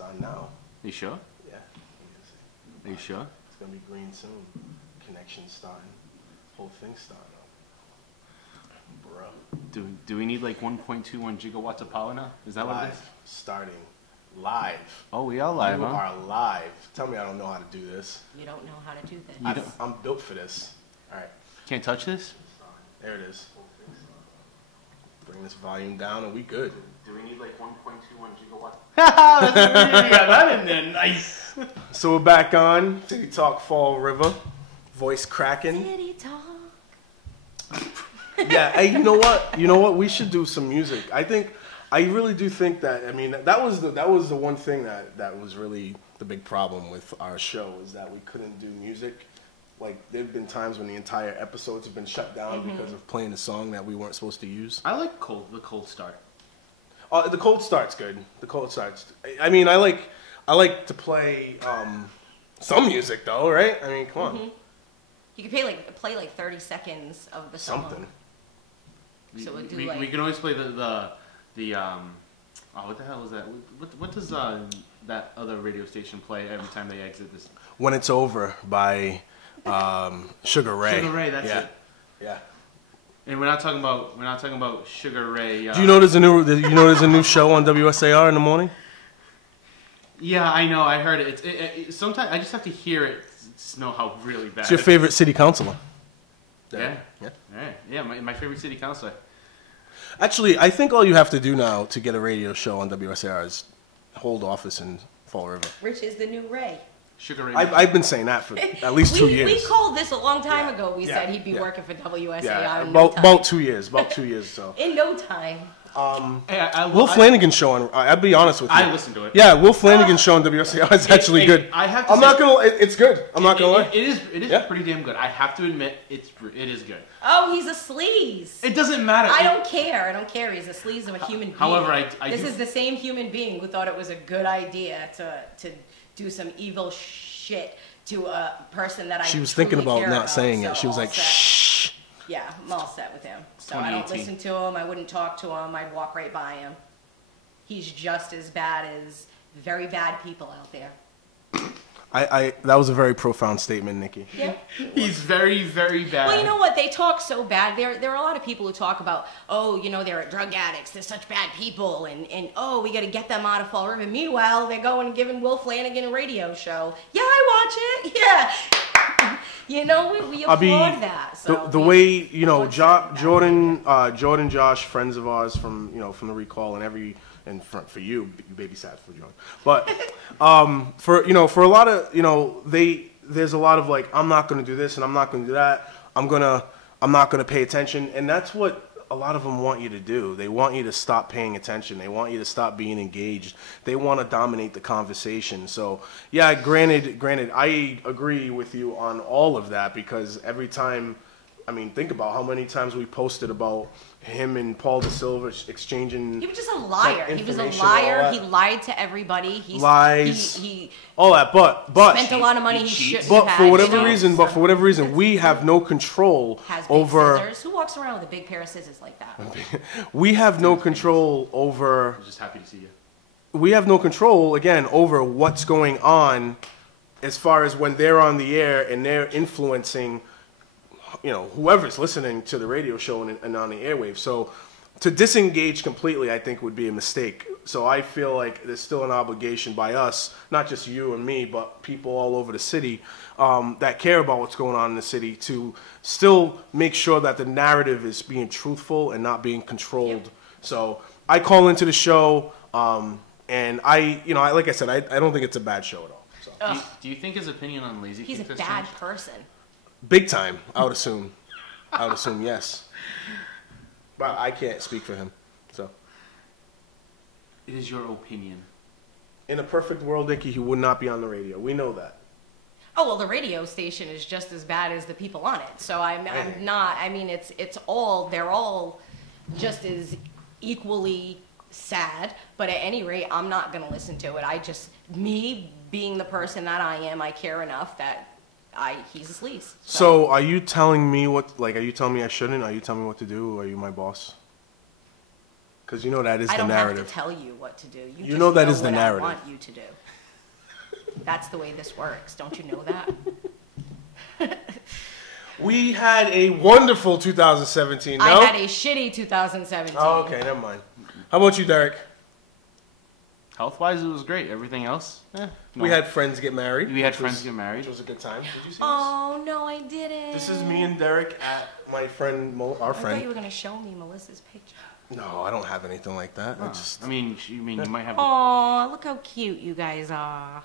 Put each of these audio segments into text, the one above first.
It's on now. You sure? Yeah. Are you sure? It's gonna be green soon. Connection starting. Whole thing starting up. Bro. Do we need like 1.21 gigawatts of power now? Is that what it is? Starting live. Oh, we are live, You huh? are live. Tell me I don't know how to do this. You don't know how to do this. I'm built for this. All right. Can't touch this? There it is. Bring this volume down and we good. Do we need like 1.21 gigawatts? That's weird. You got that in there. Nice. So we're back on City Talk Fall River. Voice cracking. City Talk. Yeah, hey, you know what? You know what? We should do some music. I really do think that. I mean, that was the one thing that was really the big problem with our show is that we couldn't do music. Like there've been times when the entire episodes have been shut down because of playing a song that we weren't supposed to use. I like the cold start. The cold start's good. The cold start's. I mean, I like to play some music though, right? I mean, come on. You could play like 30 seconds of the song. Something. So we'll do we can always play the oh, what the hell is that? What does that other radio station play every time they exit this? When It's Over by Sugar Ray. Sugar Ray, that's it. Yeah. And we're not talking about Sugar Ray. Do you know there's a new show on WSAR in the morning? Yeah, I know. I heard it. Sometimes I just have to hear it to know how really bad. It's your favorite city councilor. Yeah. My favorite city councilor. Actually, I think all you have to do now to get a radio show on WSAR is hold office in Fall River. Rich is the new Ray. Sugar Ray. I've been saying that for at least 2 years. We called this a long time ago. We said he'd be working for WSAR in no time. About 2 years. About 2 years. So. In no time. Will Flanagan's show on. I'll be honest with you. I listened to it. Yeah, Will Flanagan's show on WSAR is actually good. I have to. It's good. I'm not gonna lie. It is pretty damn good. I have to admit, it is good. Oh, he's a sleaze. It doesn't matter. I don't care. He's a sleaze of a human being. However, this is the same human being who thought it was a good idea to do some evil shit to a person that She was thinking about not saying it. She was like, shh. Yeah, I'm all set with him. So I don't listen to him. I wouldn't talk to him. I'd walk right by him. He's just as bad as very bad people out there. That was a very profound statement, Nikki. Yeah. He's very, very bad. Well, you know what? They talk so bad. There are a lot of people who talk about, oh, they're drug addicts. They're such bad people. And oh, we got to get them out of Fall River. Meanwhile, they're going and giving Will Flanagan a radio show. Yeah, I watch it. Yeah. We applaud that. So the way, Jordan, Josh, friends of ours from the Recall and for you babysat for Jordan. But for a lot of there's a lot of like, I'm not going to do this and I'm not going to do that. I'm not going to pay attention, and that's what a lot of them want you to do. They want you to stop paying attention. They want you to stop being engaged. They want to dominate the conversation. So yeah, granted, I agree with you on all of that, because every time, I mean, think about how many times we posted about him and Paul De Silva exchanging. He was just a liar. He was a liar. He lied to everybody. He all that, but spent a lot of money he shouldn't but have. for whatever reason, we have no control over. Scissors. Who walks around with a big pair of scissors like that? We have no control over. I'm just happy to see you. We have no control again over what's going on, as far as when they're on the air and they're influencing, whoever's listening to the radio show and on the airwaves. So to disengage completely, I think, would be a mistake. So I feel like there's still an obligation by us, not just you and me, but people all over the city that care about what's going on in the city, to still make sure that the narrative is being truthful and not being controlled. Yep. So I call into the show, and like I said, I don't think it's a bad show at all. So. Do you think his opinion on Lazy He's Cake a bad person. Big time, I would assume. Yes. But I can't speak for him, so. It is your opinion. In a perfect world, Nikki, he would not be on the radio. We know that. Oh, well, the radio station is just as bad as the people on it. So I'm not, I mean, they're all just as equally sad. But at any rate, I'm not going to listen to it. Me being the person that I am, I care enough that he's a sleaze. So are you telling me are you telling me I shouldn't? Are you telling me what to do? Are you my boss? Because you know that is I the don't narrative. have to tell you what to do. You You just know that is the what narrative. I want you to do. That's the way this works. Don't you know that? We had a wonderful 2017. No? I had a shitty 2017. Oh, okay, never mind. How about you, Derek? Health-wise, it was great. Everything else, no. We had friends get married. We had which friends was- get married. Which was a good time. Did you see Oh, no, I didn't. this? This is me and Derek at my friend, our I thought friend. you were going to show me Melissa's picture. No, I don't have anything like that. I just I mean, you might have. Oh, look how cute you guys are.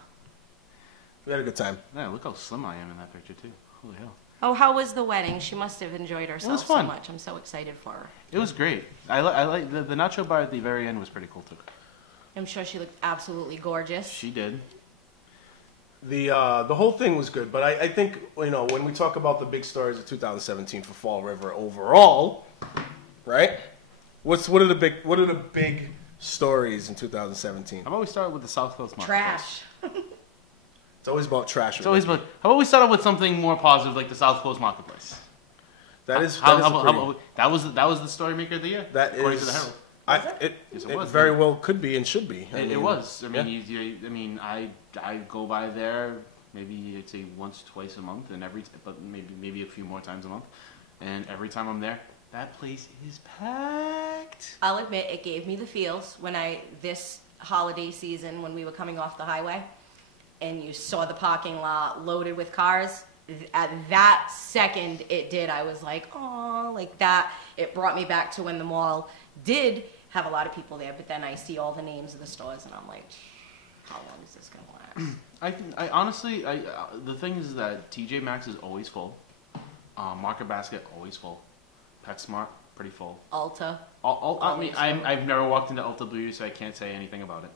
we had a good time. Yeah, look how slim I am in that picture too. Holy hell! Oh, how was the wedding? She must have enjoyed herself so fun. much. I'm so excited for her. It was great. I like the nacho bar at the very end was pretty cool too. I'm sure she looked absolutely gorgeous. She did. The whole thing was good, but I think when we talk about the big stories of 2017 for Fall River overall, right? What are the big stories in 2017? How about we start with the South Coast Marketplace? Trash. It's always about trash. It's always about. How about we start out with something more positive, like the South Coast Marketplace? That is How that is a about- pretty- that was the story maker of the year. that according is to the Herald. It Yes, it it was. very well could be and should be. It was. I mean, yeah. I go by there maybe I'd say once, twice a month, and but maybe a few more times a month. And every time I'm there, that place is packed. I'll admit it gave me the feels when this holiday season when we were coming off the highway and you saw the parking lot loaded with cars. At that second it did. I was like, oh, like that. It brought me back to when the mall did have a lot of people there, but then I see all the names of the stores and I'm like, how long is this going to last? I honestly, the thing is that TJ Maxx is always full. Market Basket always full. PetSmart pretty full. Ulta. I mean, I've never walked into Ulta Beauty, so I can't say anything about it.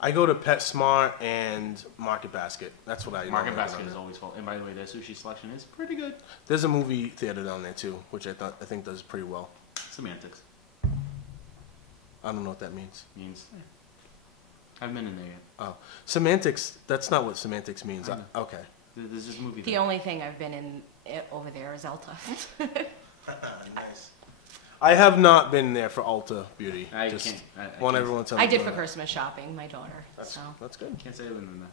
I go to PetSmart and Market Basket. That's what I Market normally Basket go is to. always full. And by the way, their sushi selection is pretty good. There's a movie theater down there too, which I think does pretty well. Semantics I don't know what that means. means. Haven't been in there yet. Oh, semantics. That's not what semantics means. I know. Okay. There's just a movie The there. only thing I've been in over there is Ulta. Nice. I have not been there for Ulta Beauty. I Just can't. I want can't- everyone to. I did know for that. Christmas shopping, my daughter. That's So good. Can't say I've been in there.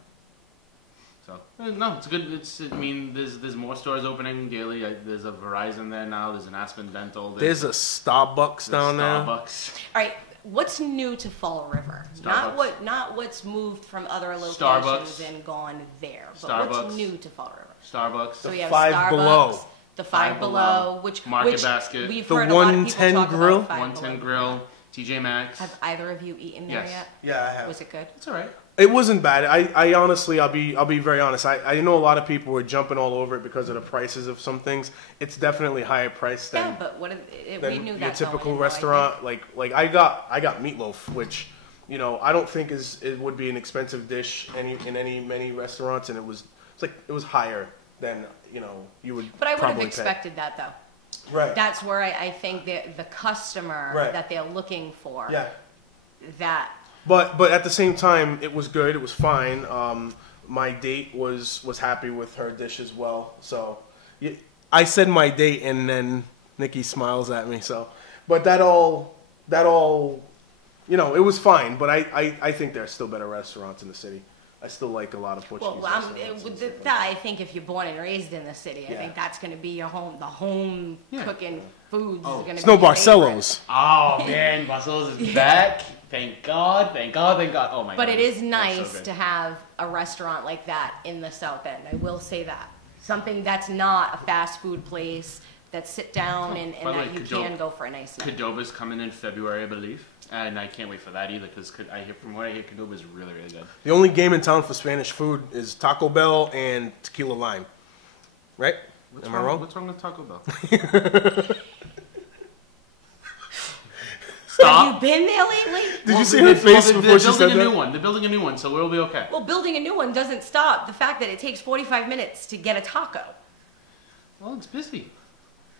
So no, it's good. I mean, there's more stores opening daily. There's a Verizon there now. There's an Aspen Dental. There's a Starbucks down there. Starbucks. all right, what's new to Fall River? Starbucks. Not what's moved from other locations Starbucks. and gone there, but Starbucks. what's new to Fall River? Starbucks. So The we have Five Starbucks, Below. the Five Below, which Market Basket. We've The heard a lot of people 110 talk Grill? about Five 110 Below. Grill. TJ Maxx. Have either of you eaten there Yes. yet? Yeah, I have. Was it good? It's all right. It wasn't bad. I honestly, I'll be very honest. I know a lot of people were jumping all over it because of the prices of some things. It's definitely higher priced Yeah, than, but we than knew your that. typical going in, though, I restaurant. Like I got meatloaf, which I don't think it would be an expensive dish in many restaurants, and it was higher than you would. think. But I would have probably expected that though. Pay. Right. That's where I think that the customer Right. that they're looking for. Yeah. That. But at the same time, it was good. It was fine. My date was happy with her dish as well. So I said my date, and then Nikki smiles at me. So, but that all, it was fine. But I think there are still better restaurants in the city. I still like a lot of Portuguese Well, restaurants. and stuff like that. I think if you're born and raised in the city, I Yeah. think that's going to be your home. The home Yeah. cooking foods Oh. is going to It's be no your favorite. Barcelos. Oh man, Barcelos is back. Thank God. Thank God. Thank God. Oh my God. But it is That's so nice good. to have a restaurant like that in the South End. I will say that. Something that's not a fast food place, that sit down and By the that way, you can go for a nice meal. Cadoba's coming in February, I believe, and I can't wait for that either because from what I hear, Cadoba is really, really good. The only game in town for Spanish food is Taco Bell and Tequila Lime. Right? Am I wrong? What's wrong with Taco Bell? Have you been there lately? Did you see her face they're before she building said a new that? one. They're building a new one, so we'll be okay. Well, building a new one doesn't stop the fact that it takes 45 minutes to get a taco. Well, it's busy.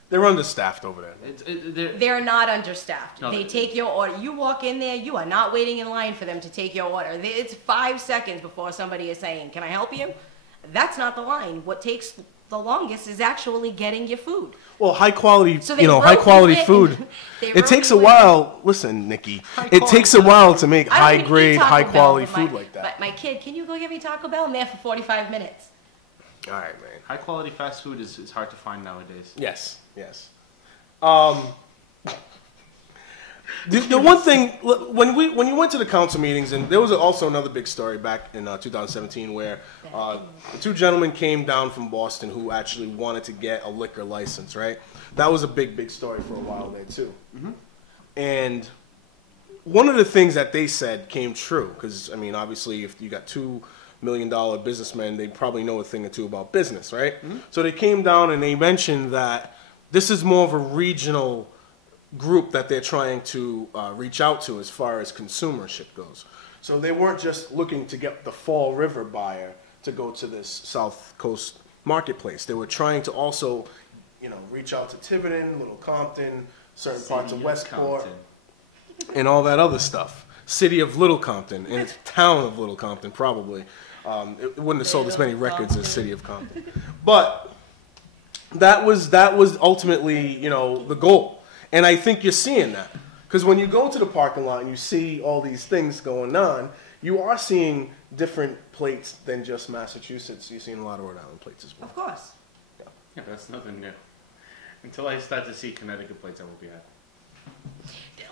They're understaffed over there. They're not understaffed. No. They take your order. You walk in there, you are not waiting in line for them to take your order. It's 5 seconds before somebody is saying, "Can I help you?" That's not the line. What takes the longest is actually getting your food. Well, high quality, So they high quality wrote food. They It takes a wrote you in. while. Listen, Nikki, it takes a while to make I high don't even eat grade, Taco high Bell, quality but food like that. But my kid, can you go get me Taco Bell? I'm there for 45 minutes. All right, man. High quality fast food is hard to find nowadays. Yes, yes. The one thing when you went to the council meetings, and there was also another big story back in 2017 where the two gentlemen came down from Boston who actually wanted to get a liquor license. Right, that was a big story for a while there too. Mm-hmm. And one of the things that they said came true because I mean, obviously, if you got $2 million businessmen, they probably know a thing or two about business, right? Mm-hmm. So they came down and they mentioned that this is more of a regional group that they're trying to reach out to as far as consumership goes. So they weren't just looking to get the Fall River buyer to go to this South Coast marketplace. They were trying to also, reach out to Tiverton, Little Compton, certain parts of Westport, and all that other stuff. City of Little Compton, and it's town of Little Compton, probably. It wouldn't have sold as many records as City of Compton. But that was ultimately, the goal. And I think you're seeing that. Because when you go to the parking lot and you see all these things going on, you are seeing different plates than just Massachusetts. You're seeing a lot of Rhode Island plates as well. Of course. Yeah, that's nothing new. Until I start to see Connecticut plates, I will be happy.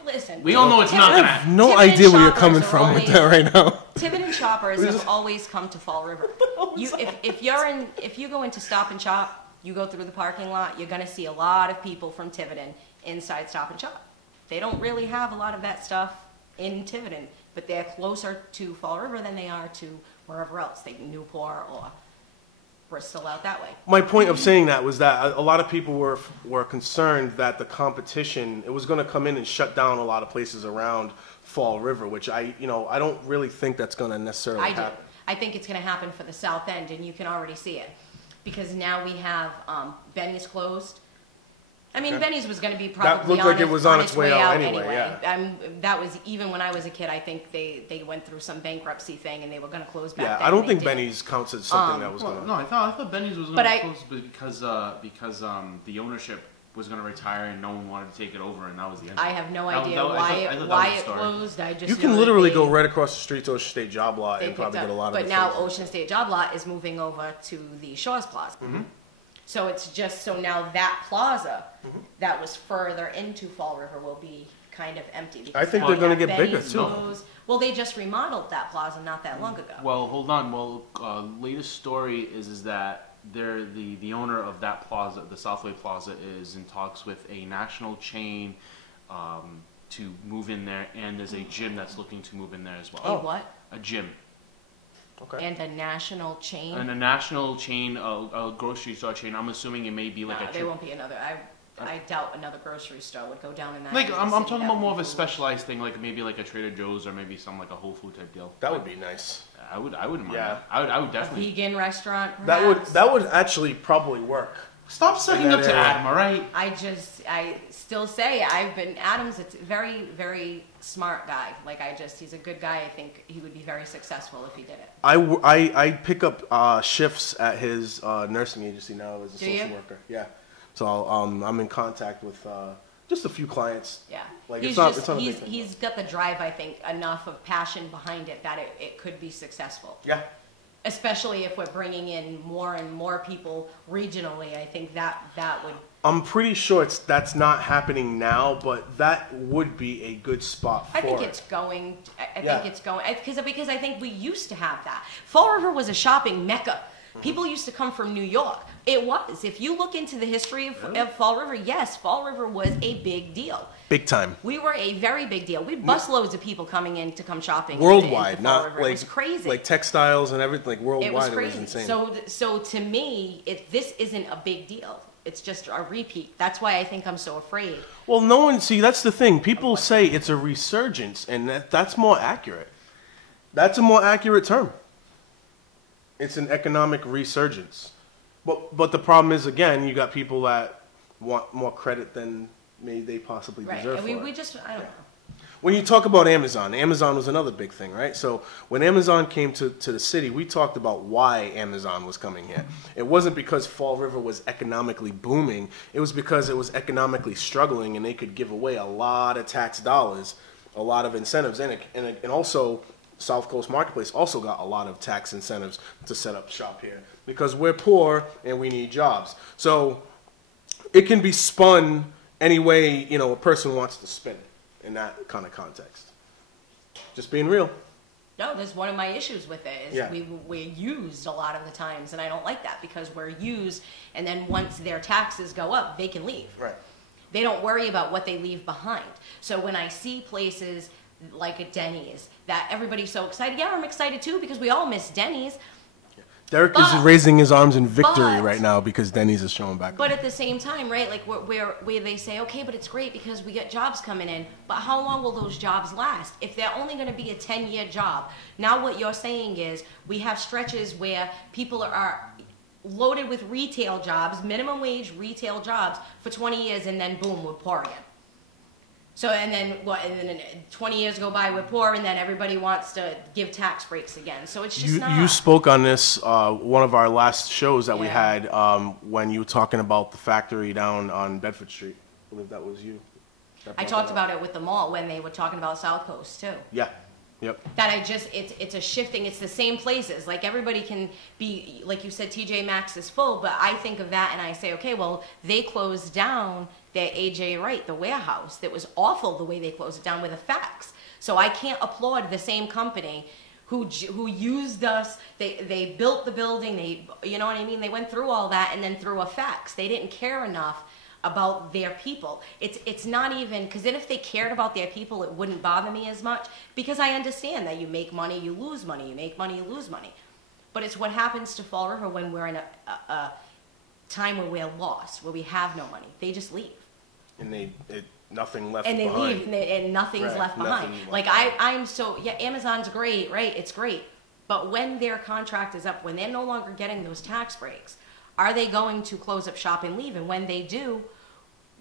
Listen, we all know it's not I gonna have happen. no Tiverton idea where you're shoppers coming are from with always- that right now. Tiverton shoppers have always come to Fall River. If you go into Stop and Shop, you go through the parking lot, you're gonna see a lot of people from Tiverton inside Stop and Shop. They don't really have a lot of that stuff in Tiverton, but they're closer to Fall River than they are to wherever else, like Newport or Bristol out that way. My point of saying that was that a lot of people were concerned that the competition, it was going to come in and shut down a lot of places around Fall River, which I don't really think that's going to necessarily I do. happen. I think it's going to happen for the South End, and you can already see it. Because now we have Benny's closed. I mean, Benny's was going to be probably looked like it was on its way out anyway, yeah. That was, even when I was a kid, I think they went through some bankruptcy thing and they were going to close back Yeah, then. I don't and think they Benny's counts as something that was Well, going to... no, I thought Benny's was But going to close because the ownership was going to retire and no one wanted to take it over, and that was the end. I have no That- idea that- I why thought that it was the story. closed. I just You can know that literally they- go right across the street to Ocean State Job Lot they and probably picked get a up- lot of But the now things. Ocean State Job Lot is moving over to the Shores Plaza. Mm-hmm. So it's just, so now that plaza that was further into Fall River will be kind of empty. I think now they're gonna we have get bigger, Benny's too. closed. Well, they just remodeled that plaza not that long ago. Well, hold on. Well, latest story is that the owner of that plaza, the Southway Plaza, is in talks with a national chain to move in there, and there's a gym that's looking to move in there as well. A what? A gym. Okay. And a national chain? And a national chain, a grocery store chain. I'm assuming it may be like No, a... there won't be another. I doubt another grocery store would go down in that. Like, area I'm city. talking That about would more be of a foolish. specialized thing, like maybe like a Trader Joe's or maybe some like a Whole Food type deal. That would be nice. I wouldn't mind Yeah. that. I would A definitely... vegan restaurant, That perhaps? would actually probably work. Stop sucking that up to area. Adam, all right? I still say Adam's a very, very smart guy. Like, he's a good guy. I think he would be very successful if he did it. I pick up shifts at his nursing agency now as a Do social you? worker. Yeah. So I'm in contact with just a few clients. Yeah. Like, he's it's not- just, it's not a big he's, thing. he's got the drive, I think, enough of passion behind it that it could be successful. Yeah. Especially if we're bringing in more and more people regionally. I think that would... I'm pretty sure that's not happening now, but that would be a good spot for I think it. it's going. I Yeah. think it's going because I think we used to have that. Fall River was a shopping mecca. People used to come from New York. It was. If you look into the history of Fall River, yes, Fall River was a big deal. Big time. We were a very big deal. We had busloads of people coming in to come shopping Worldwide, into Fall not River. like It was crazy. like textiles and everything. Like worldwide, it was crazy. insane. So to me, this isn't a big deal. It's just a repeat. That's why I think I'm so afraid. Well, no one that's the thing. People say it's a resurgence, and that's more accurate. That's a more accurate term. It's an economic resurgence. But the problem is, again, you got people that want more credit than maybe they possibly Right. deserve And for we it. just, I don't know. when you talk about Amazon, Amazon was another big thing, right? So when Amazon came to the city, we talked about why Amazon was coming here. It wasn't because Fall River was economically booming. It was because it was economically struggling, and they could give away a lot of tax dollars, a lot of incentives, and also South Coast Marketplace also got a lot of tax incentives to set up shop here because we're poor and we need jobs. So it can be spun any way, you know, a person wants to spin it in that kind of context. Just being real. No, that's one of my issues with it is Yeah. we're used a lot of the times, and I don't like that because we're used, and then once their taxes go up, they can leave. Right. They don't worry about what they leave behind. So when I see places like at Denny's that everybody's so excited, yeah, I'm excited too because we all miss Denny's. Derek is raising his arms in victory but- right now because Denny's is showing back. But at the same time, right, like where they say, okay, but it's great because we get jobs coming in, but how long will those jobs last? If they're only going to be a 10-year job, now what you're saying is we have stretches where people are loaded with retail jobs, minimum wage retail jobs for 20 years, and then boom, we're poor again. So, and then 20 years go by, we're poor, and then everybody wants to give tax breaks again. So it's just not. You spoke on this one of our last shows that we Yeah. had when you were talking about the factory down on Bedford Street. I believe that was you. I talked about it with the mall when they were talking about South Coast too. Yeah. Yep. That it's a shifting, it's the same places. Like everybody can be, like you said, TJ Maxx is full, but I think of that and I say, okay, well, they closed down their AJ Wright, the warehouse. That was awful the way they closed it down with a fax. So I can't applaud the same company who used us. They built the building, you know what I mean? They went through all that and then through a fax. They didn't care enough about their people. It's not even, because then if they cared about their people, it wouldn't bother me as much, because I understand that you make money, you lose money, you make money, you lose money. But it's what happens to Fall River when we're in a time where we're lost, where we have no money. They just leave. And nothing left And they behind. leave, and nothing's Right, left nothing behind. left Like I'm so, yeah, Amazon's great, right? It's great. But when their contract is up, when they're no longer getting those tax breaks, are they going to close up shop and leave? And when they do,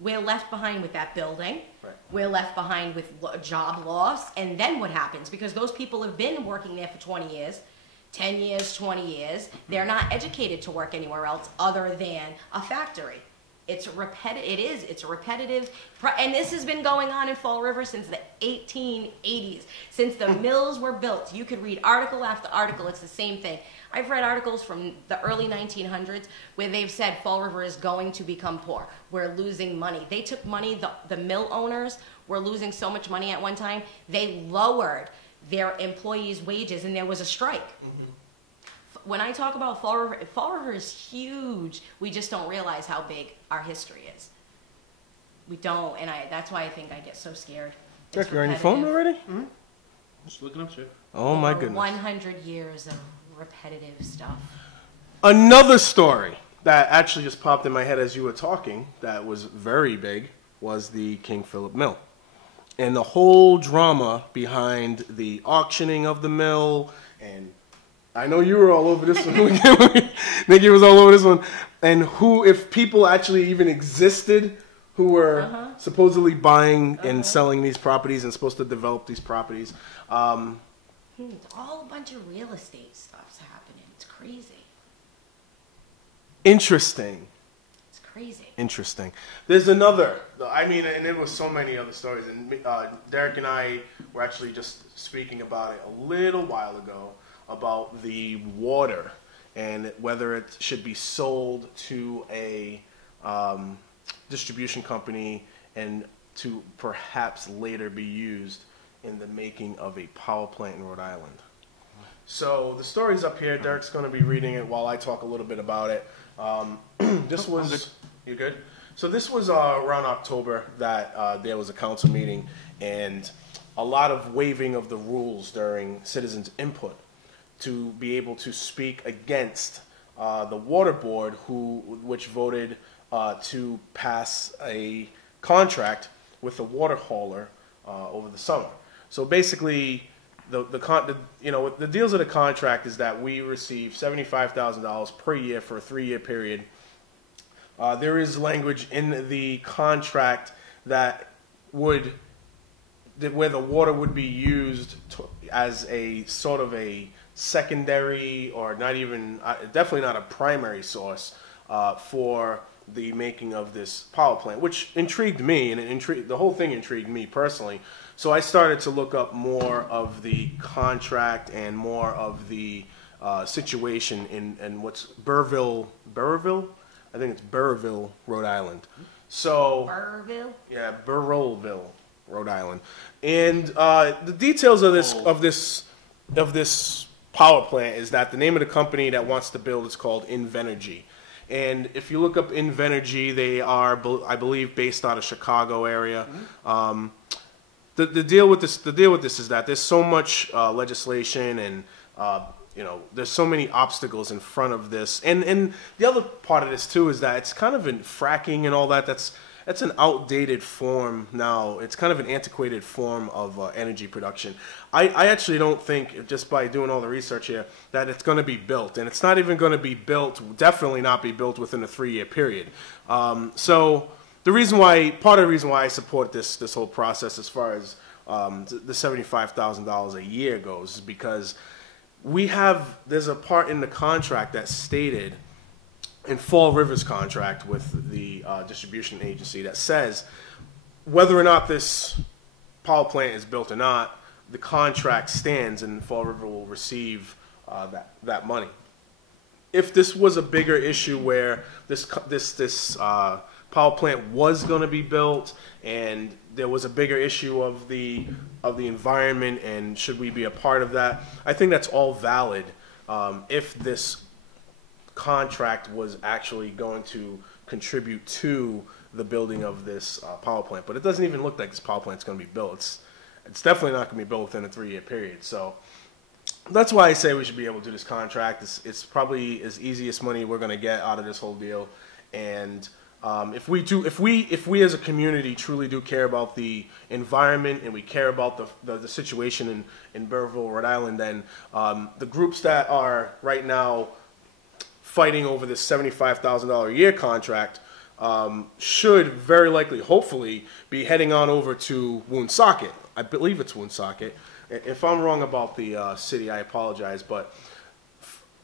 we're left behind with that building. Right. We're left behind with job loss. And then what happens? Because those people have been working there for 20 years, 10 years, 20 years. They're not educated to work anywhere else other than a factory. It's repetitive. It's a repetitive, and this has been going on in Fall River since the 1880s, since the mills were built. You could read article after article. It's the same thing. I've read articles from the early 1900s where they've said Fall River is going to become poor. We're losing money. They took money. The mill owners were losing so much money at one time. They lowered their employees' wages, and there was a strike. When I talk about Fall River is huge. We just don't realize how big our history is. We don't, and that's why I think I get so scared. Jack, you're on your phone already? Just looking up shit. Oh my Over goodness. 100 years of repetitive stuff. Another story that actually just popped in my head as you were talking that was very big was the King Philip Mill. And the whole drama behind the auctioning of the mill, and I know you were all over this one. Nikki was all over this one. And who, if people actually even existed who were supposedly buying and selling these properties and supposed to develop these properties. It's all a bunch of real estate stuff's happening. It's crazy. Interesting. It's crazy. Interesting. There's another, I mean, and there was so many other stories. And Derek and I were actually just speaking about it a little while ago about the water and whether it should be sold to a distribution company and to perhaps later be used in the making of a power plant in Rhode Island. So the story's up here. Derek's going to be reading it while I talk a little bit about it. This was, you good? So this was around October that there was a council meeting and a lot of waiving of the rules during citizens' input to be able to speak against the water board, which voted to pass a contract with the water hauler over the summer. So basically, the deals of the contract is that we receive $75,000 per year for a 3-year period. There is language in the contract that would where the water would be used as a sort of a secondary, or not even, definitely not a primary source for the making of this power plant, which intrigued me, and the whole thing intrigued me personally. So I started to look up more of the contract and more of the situation in what's Burrillville? I think it's Burrillville, Rhode Island. So Burrillville? Yeah, Burrillville, Rhode Island. And the details of this power plant is that the name of the company that wants to build is called Invenergy. And if you look up Invenergy, they are, I believe, based out of Chicago area. Mm-hmm. The deal with this is that there's so much legislation, and there's so many obstacles in front of this. And the other part of this too is that it's kind of in fracking and all that. That's an outdated form now. It's kind of an antiquated form of energy production. I actually don't think, just by doing all the research here, that it's going to be built. And it's not even going to be built, definitely not be built within a 3-year period. So part of the reason why I support this whole process as far as the $75,000 a year goes is because there's a part in the contract that stated, in Fall River's contract with the distribution agency, that says whether or not this power plant is built or not, the contract stands and Fall River will receive that money. If this was a bigger issue where this power plant was going to be built and there was a bigger issue of the environment and should we be a part of that, I think that's all valid if this contract was actually going to contribute to the building of this power plant. But it doesn't even look like this power plant is going to be built. It's definitely not going to be built within a 3-year period. So that's why I say we should be able to do this contract. It's probably as easiest money we're going to get out of this whole deal. And if we as a community truly do care about the environment and we care about the situation in Burrillville, Rhode Island, then the groups that are right now fighting over this $75,000 a year contract should very likely, hopefully, be heading on over to Woonsocket. I believe it's Woonsocket. If I'm wrong about the city, I apologize, but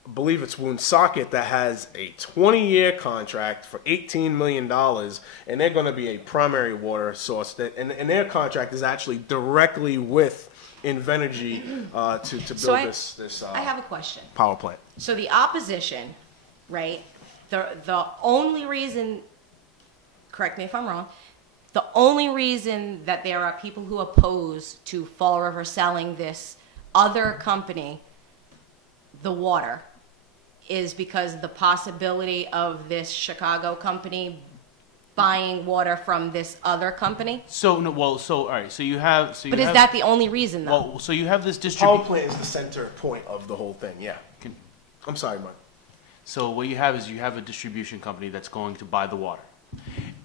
I believe it's Woonsocket that has a 20-year contract for $18 million, and they're going to be a primary water source. And their contract is actually directly with Invenergy to build this I have a question. Power plant. So the opposition, right? The only reason, correct me if I'm wrong, the only reason that there are people who oppose to Fall River selling this other company the water is because the possibility of this Chicago company buying water from this other company? All right. So you have. But is that the only reason, though? Well, so you have this Power distribution. plant is the center point of the whole thing. Yeah. I'm sorry, Mike. So what you have is you have a distribution company that's going to buy the water.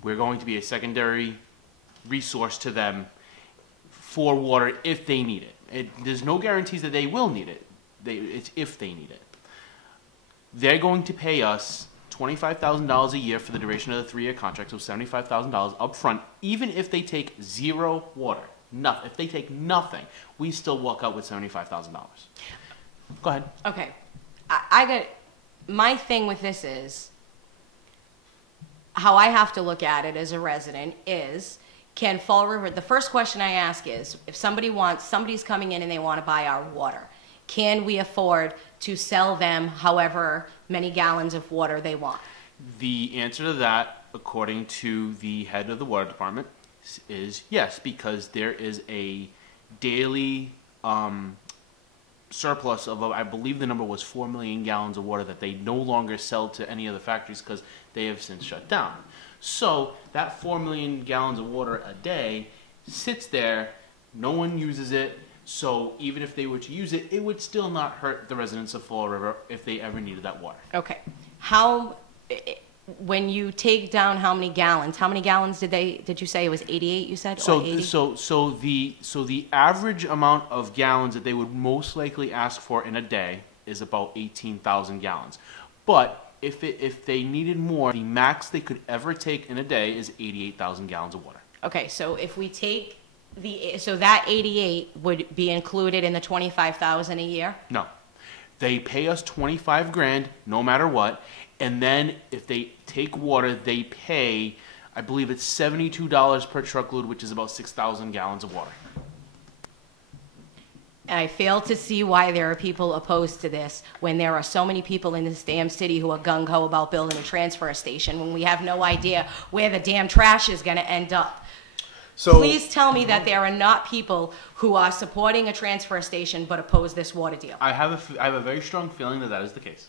We're going to be a secondary resource to them for water if they need it. There's no guarantees that they will need it. It's if they need it. They're going to pay us $25,000 a year for the duration of the 3-year contract, so $75,000 up front, even if they take zero water. If they take nothing, we still walk out with $75,000. Go ahead. Okay. I got, my thing with this is, how I have to look at it as a resident is, can Fall River, the first question I ask is, if somebody's coming in and they want to buy our water, can we afford to sell them however many gallons of water they want? The answer to that, according to the head of the water department, is yes, because there is a daily surplus of, I believe the number was 4 million gallons of water that they no longer sell to any of the factories because they have since shut down. So that 4 million gallons of water a day sits there, no one uses it, so even if they were to use it, it would still not hurt the residents of Fall River if they ever needed that water. Okay. When you take down how many gallons did you say it was 88 you said? So or 80? so the average amount of gallons that they would most likely ask for in a day is about 18,000 gallons. But if they needed more, the max they could ever take in a day is 88,000 gallons of water. Okay, so if we take So that 88 would be included in the 25,000 a year? No. They pay us 25 grand no matter what, and then if they take water, they pay, I believe it's $72 per truckload, which is about 6,000 gallons of water. And I fail to see why there are people opposed to this when there are so many people in this damn city who are gung-ho about building a transfer station when we have no idea where the damn trash is going to end up. So Please tell me that there are not people who are supporting a transfer station but oppose this water deal. I have a very strong feeling that that is the case.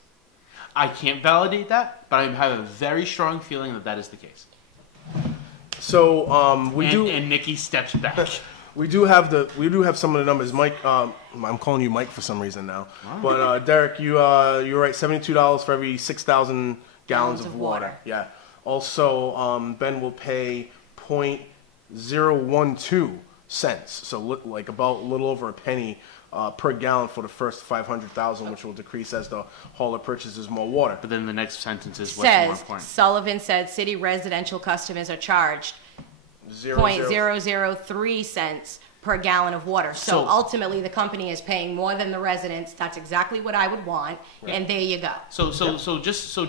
I can't validate that, but I have a very strong feeling that that is the case. So And Nikki steps back. We do have some of the numbers. Mike, I'm calling you Mike for some reason now. Wow. But Derek, you're right. $72 for every 6,000 gallons of water. Yeah. Also, Ben will pay 0.012 cents, so like about a little over a penny per gallon for the first 500,000, which will decrease as the hauler purchases more water. But then the next sentence is what's more important. Sullivan said city residential customers are charged 0.003 cents per gallon of water. So ultimately, the company is paying more than the residents. That's exactly what I would want, and there you go. So just so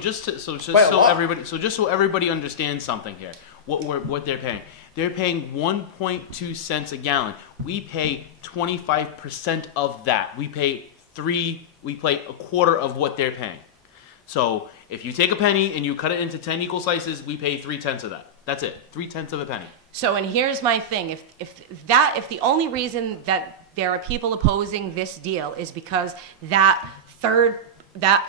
everybody understands something here, what they're paying. They're paying 1.2 cents a gallon. We pay 25% of that. We pay a quarter of what they're paying. So if you take a penny and you cut it into 10 equal slices, we pay 3/10 of that. That's it. 3/10 of a penny. So, and here's my thing. If the only reason that there are people opposing this deal is because that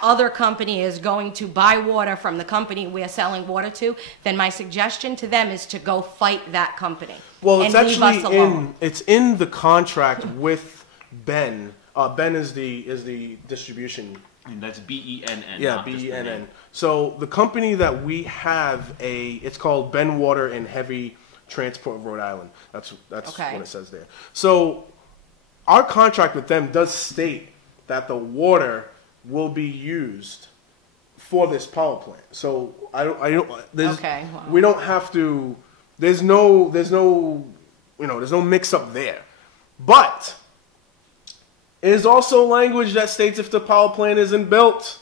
other company is going to buy water from the company we're selling water to, then my suggestion to them is to go fight that company. Well, it's and leave us actually alone. it's in the contract with Ben. Ben is the distribution. And that's BENN. Yeah, BENN. So the company that we have it's called Ben Water and Heavy Transport of Rhode Island. That's Okay. what it says there. So our contract with them does state that the water will be used for this power plant. So Okay, wow. we don't have to. There's no mix up there, but there's also language that states if the power plant isn't built,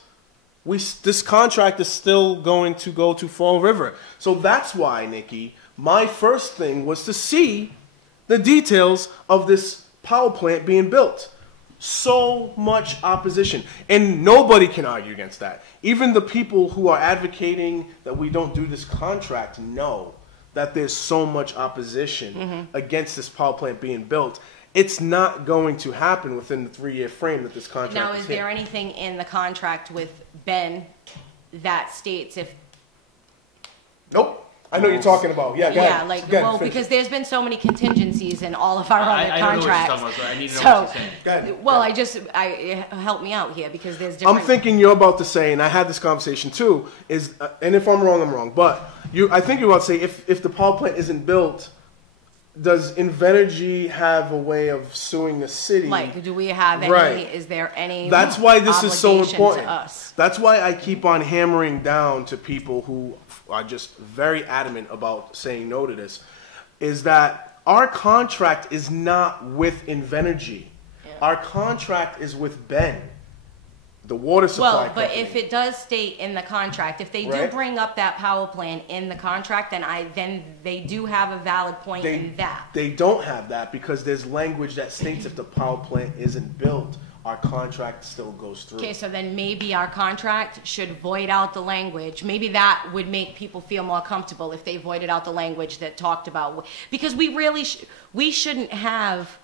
this contract is still going to go to Fall River. So that's why, Nikki, my first thing was to see the details of this power plant being built. So much opposition. And nobody can argue against that. Even the people who are advocating that we don't do this contract know that there's so much opposition against this power plant being built. It's not going to happen within the 3-year frame that this contract Now, is is there anything in the contract with Ben that states if... Nope. I know you're talking about. Yeah, go ahead. Finish. Because there's been so many contingencies in all of our other I don't know what you're contracts. talking about, so I need to know what you're saying. Go ahead. Well, help me out here because there's different... I'm thinking you're about to say, and I had this conversation too, and if I'm wrong, I'm wrong, but I think you're about to say if the power plant isn't built, does Invenergy have a way of suing the city? Like, do we have any... Right. Is there any That's why this is so obligation important. to us? That's why I keep on hammering down to people who are just very adamant about saying no to this, is that our contract is not with Invenergy. Yeah. Our contract is with Ben, the water supply Well, but company. if it does state in the contract, if they do Right. bring up that power plant in the contract, then they do have a valid point in that. They don't have that because there's language that states if the power plant isn't built, our contract still goes through. Okay, so then maybe our contract should void out the language. Maybe that would make people feel more comfortable if they voided out the language that talked about, because we really we shouldn't have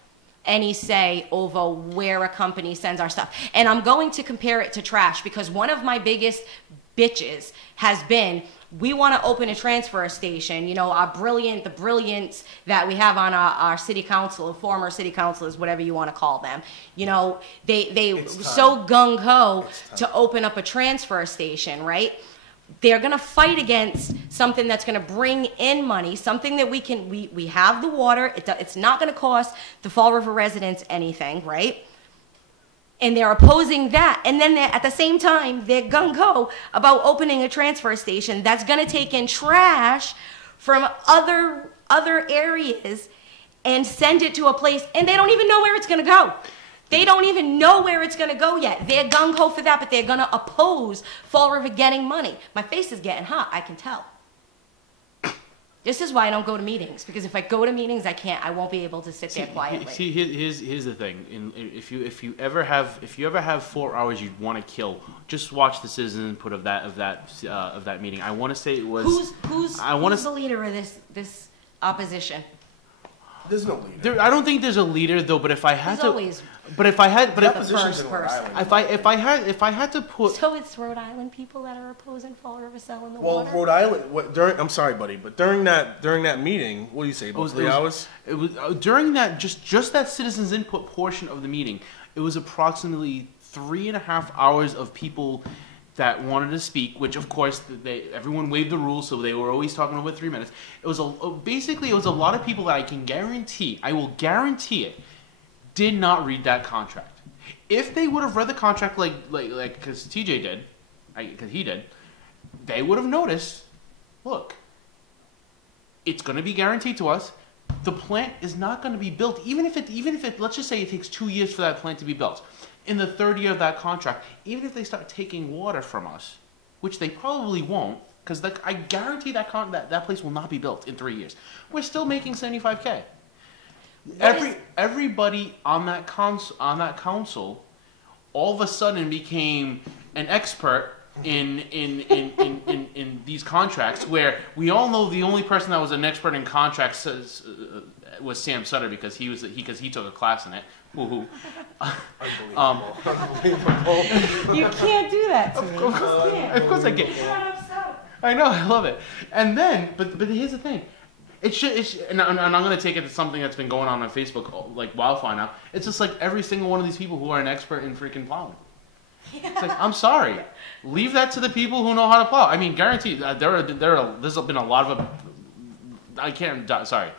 any say over where a company sends our stuff. And I'm going to compare it to trash because one of my biggest bitches has been, we want to open a transfer station. You know, the brilliance that we have on our city council, former city councilors, whatever you want to call them. You know, they so gung-ho to open up a transfer station, right? They're going to fight against something that's going to bring in money, something that we have the water. It's not going to cost the Fall River residents anything, right? And they're opposing that. And then at the same time, they're gung-ho about opening a transfer station that's going to take in trash from other areas and send it to a place, and they don't even know where it's going to go. They don't even know where it's going to go yet. They're gung-ho for that, but they're going to oppose Fall River getting money. My face is getting hot, I can tell. This is why I don't go to meetings, because if I go to meetings, I won't be able to sit there quietly. See, here's the thing. If you ever have 4 hours you'd want to kill, just watch the citizen input of that meeting. I want to say it was Who's the leader of this opposition? There's no leader. I don't think there's a leader though. But if I had to, always if I had to put, so it's Rhode Island people that are opposing Fall River selling the well, water. Rhode Island. I'm sorry, buddy, but during that meeting, what do you say? About 3 hours? It was during that just that citizens input portion of the meeting. It was approximately 3.5 hours of people that wanted to speak, which of course everyone waived the rules, so they were always talking over 3 minutes. It was basically a lot of people that I will guarantee it, did not read that contract. If they would have read the contract like because TJ did, because he did, they would have noticed. Look, it's going to be guaranteed to us. The plant is not going to be built, even if it let's just say it takes 2 years for that plant to be built. In the third year of that contract, even if they start taking water from us, which they probably won't, because I guarantee that place will not be built in 3 years. We're still making $75K. Everybody on that council all of a sudden became an expert in these contracts, where we all know the only person that was an expert in contracts was Sam Sutter, because he took a class in it. Woohoo! Unbelievable. You can't do that to me. Of course I can. I know, I love it. And then, but here's the thing. And I'm going to take it to something that's been going on Facebook like wildfire now. It's just like every single one of these people who are an expert in freaking plowing. Yeah. It's like, I'm sorry. Leave that to the people who know how to plow. I mean, guaranteed, there's been a lot of sorry.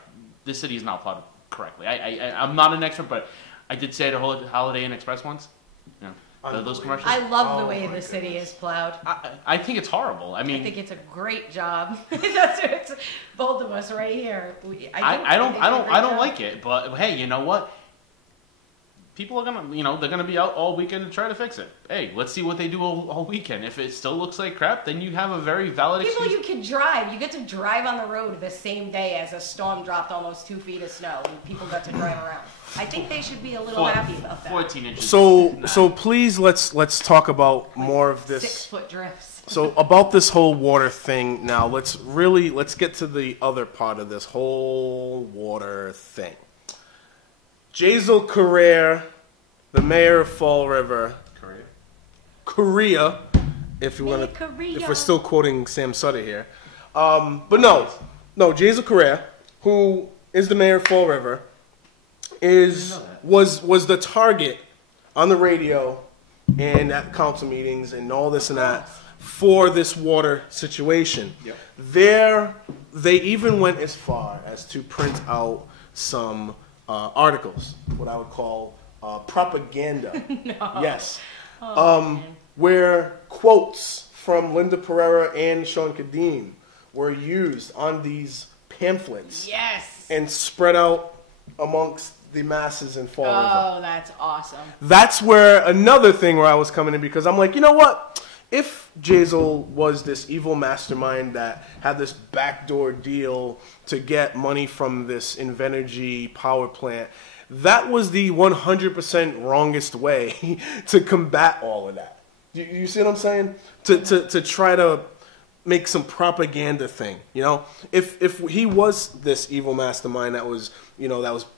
This city is not plowed correctly. I'm not an expert, but I did say it at Holiday Inn Express once. You know, those commercials. I love the way the city is plowed. I think it's horrible. I mean, I think it's a great job. That's both of us right here. I don't like it, but hey, you know what? People are they're gonna be out all weekend to try to fix it. Hey, let's see what they do all weekend. If it still looks like crap, then you have a very valid excuse. You can drive. You get to drive on the road the same day as a storm dropped almost 2 feet of snow, and people got to drive around. I think they should be a little happy about that. 14 inches. So please let's talk about more of this. 6-foot drifts. So about this whole water thing now. Let's get to the other part of this whole water thing. Jazel Correa, the mayor of Fall River. Korea, if we're still quoting Sam Sutter here. But no, Jazel Correa, who is the mayor of Fall River, was the target on the radio and at council meetings and all this and that for this water situation. Yep. They even went as far as to print out some articles, what I would call propaganda. No. Yes. Where quotes from Linda Pereira and Sean Kadim were used on these pamphlets. Yes. And spread out amongst the masses in Fall River. Oh, that's awesome. That's where another thing where I was coming in, because I'm like, you know what? If Jazel was this evil mastermind that had this backdoor deal to get money from this Invenergy power plant, that was the 100% wrongest way to combat all of that. You see what I'm saying? To try to make some propaganda thing, you know? If he was this evil mastermind that was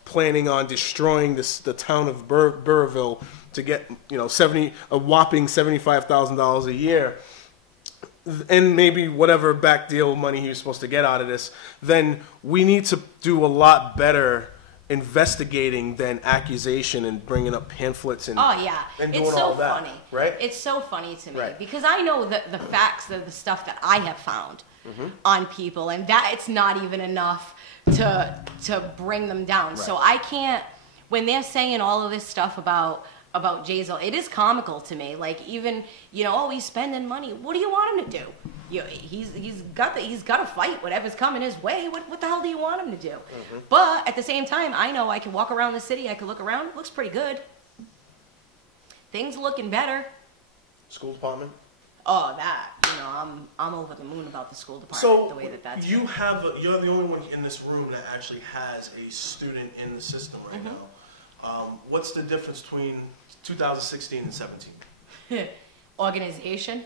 planning on destroying the town of Burrville to get a whopping $75,000 a year, and maybe whatever back deal money he was supposed to get out of this, then we need to do a lot better investigating than accusation and bringing up pamphlets and and doing it's so all that, funny, right? It's so funny to me, right. Because I know the facts of the stuff that I have found on people, and that it's not even enough to bring them down. Right. So I can't, when they're saying all of this stuff about Jazel, it is comical to me. Like, even, he's spending money. What do you want him to do? he's got to fight whatever's coming his way. What the hell do you want him to do? But at the same time, I know I can walk around the city. I can look around. It looks pretty good. Things looking better. School department. Oh, that, I'm over the moon about the school department. So the way that's you're the only one in this room that actually has a student in the system right now. What's the difference between 2016 and 17? Organization,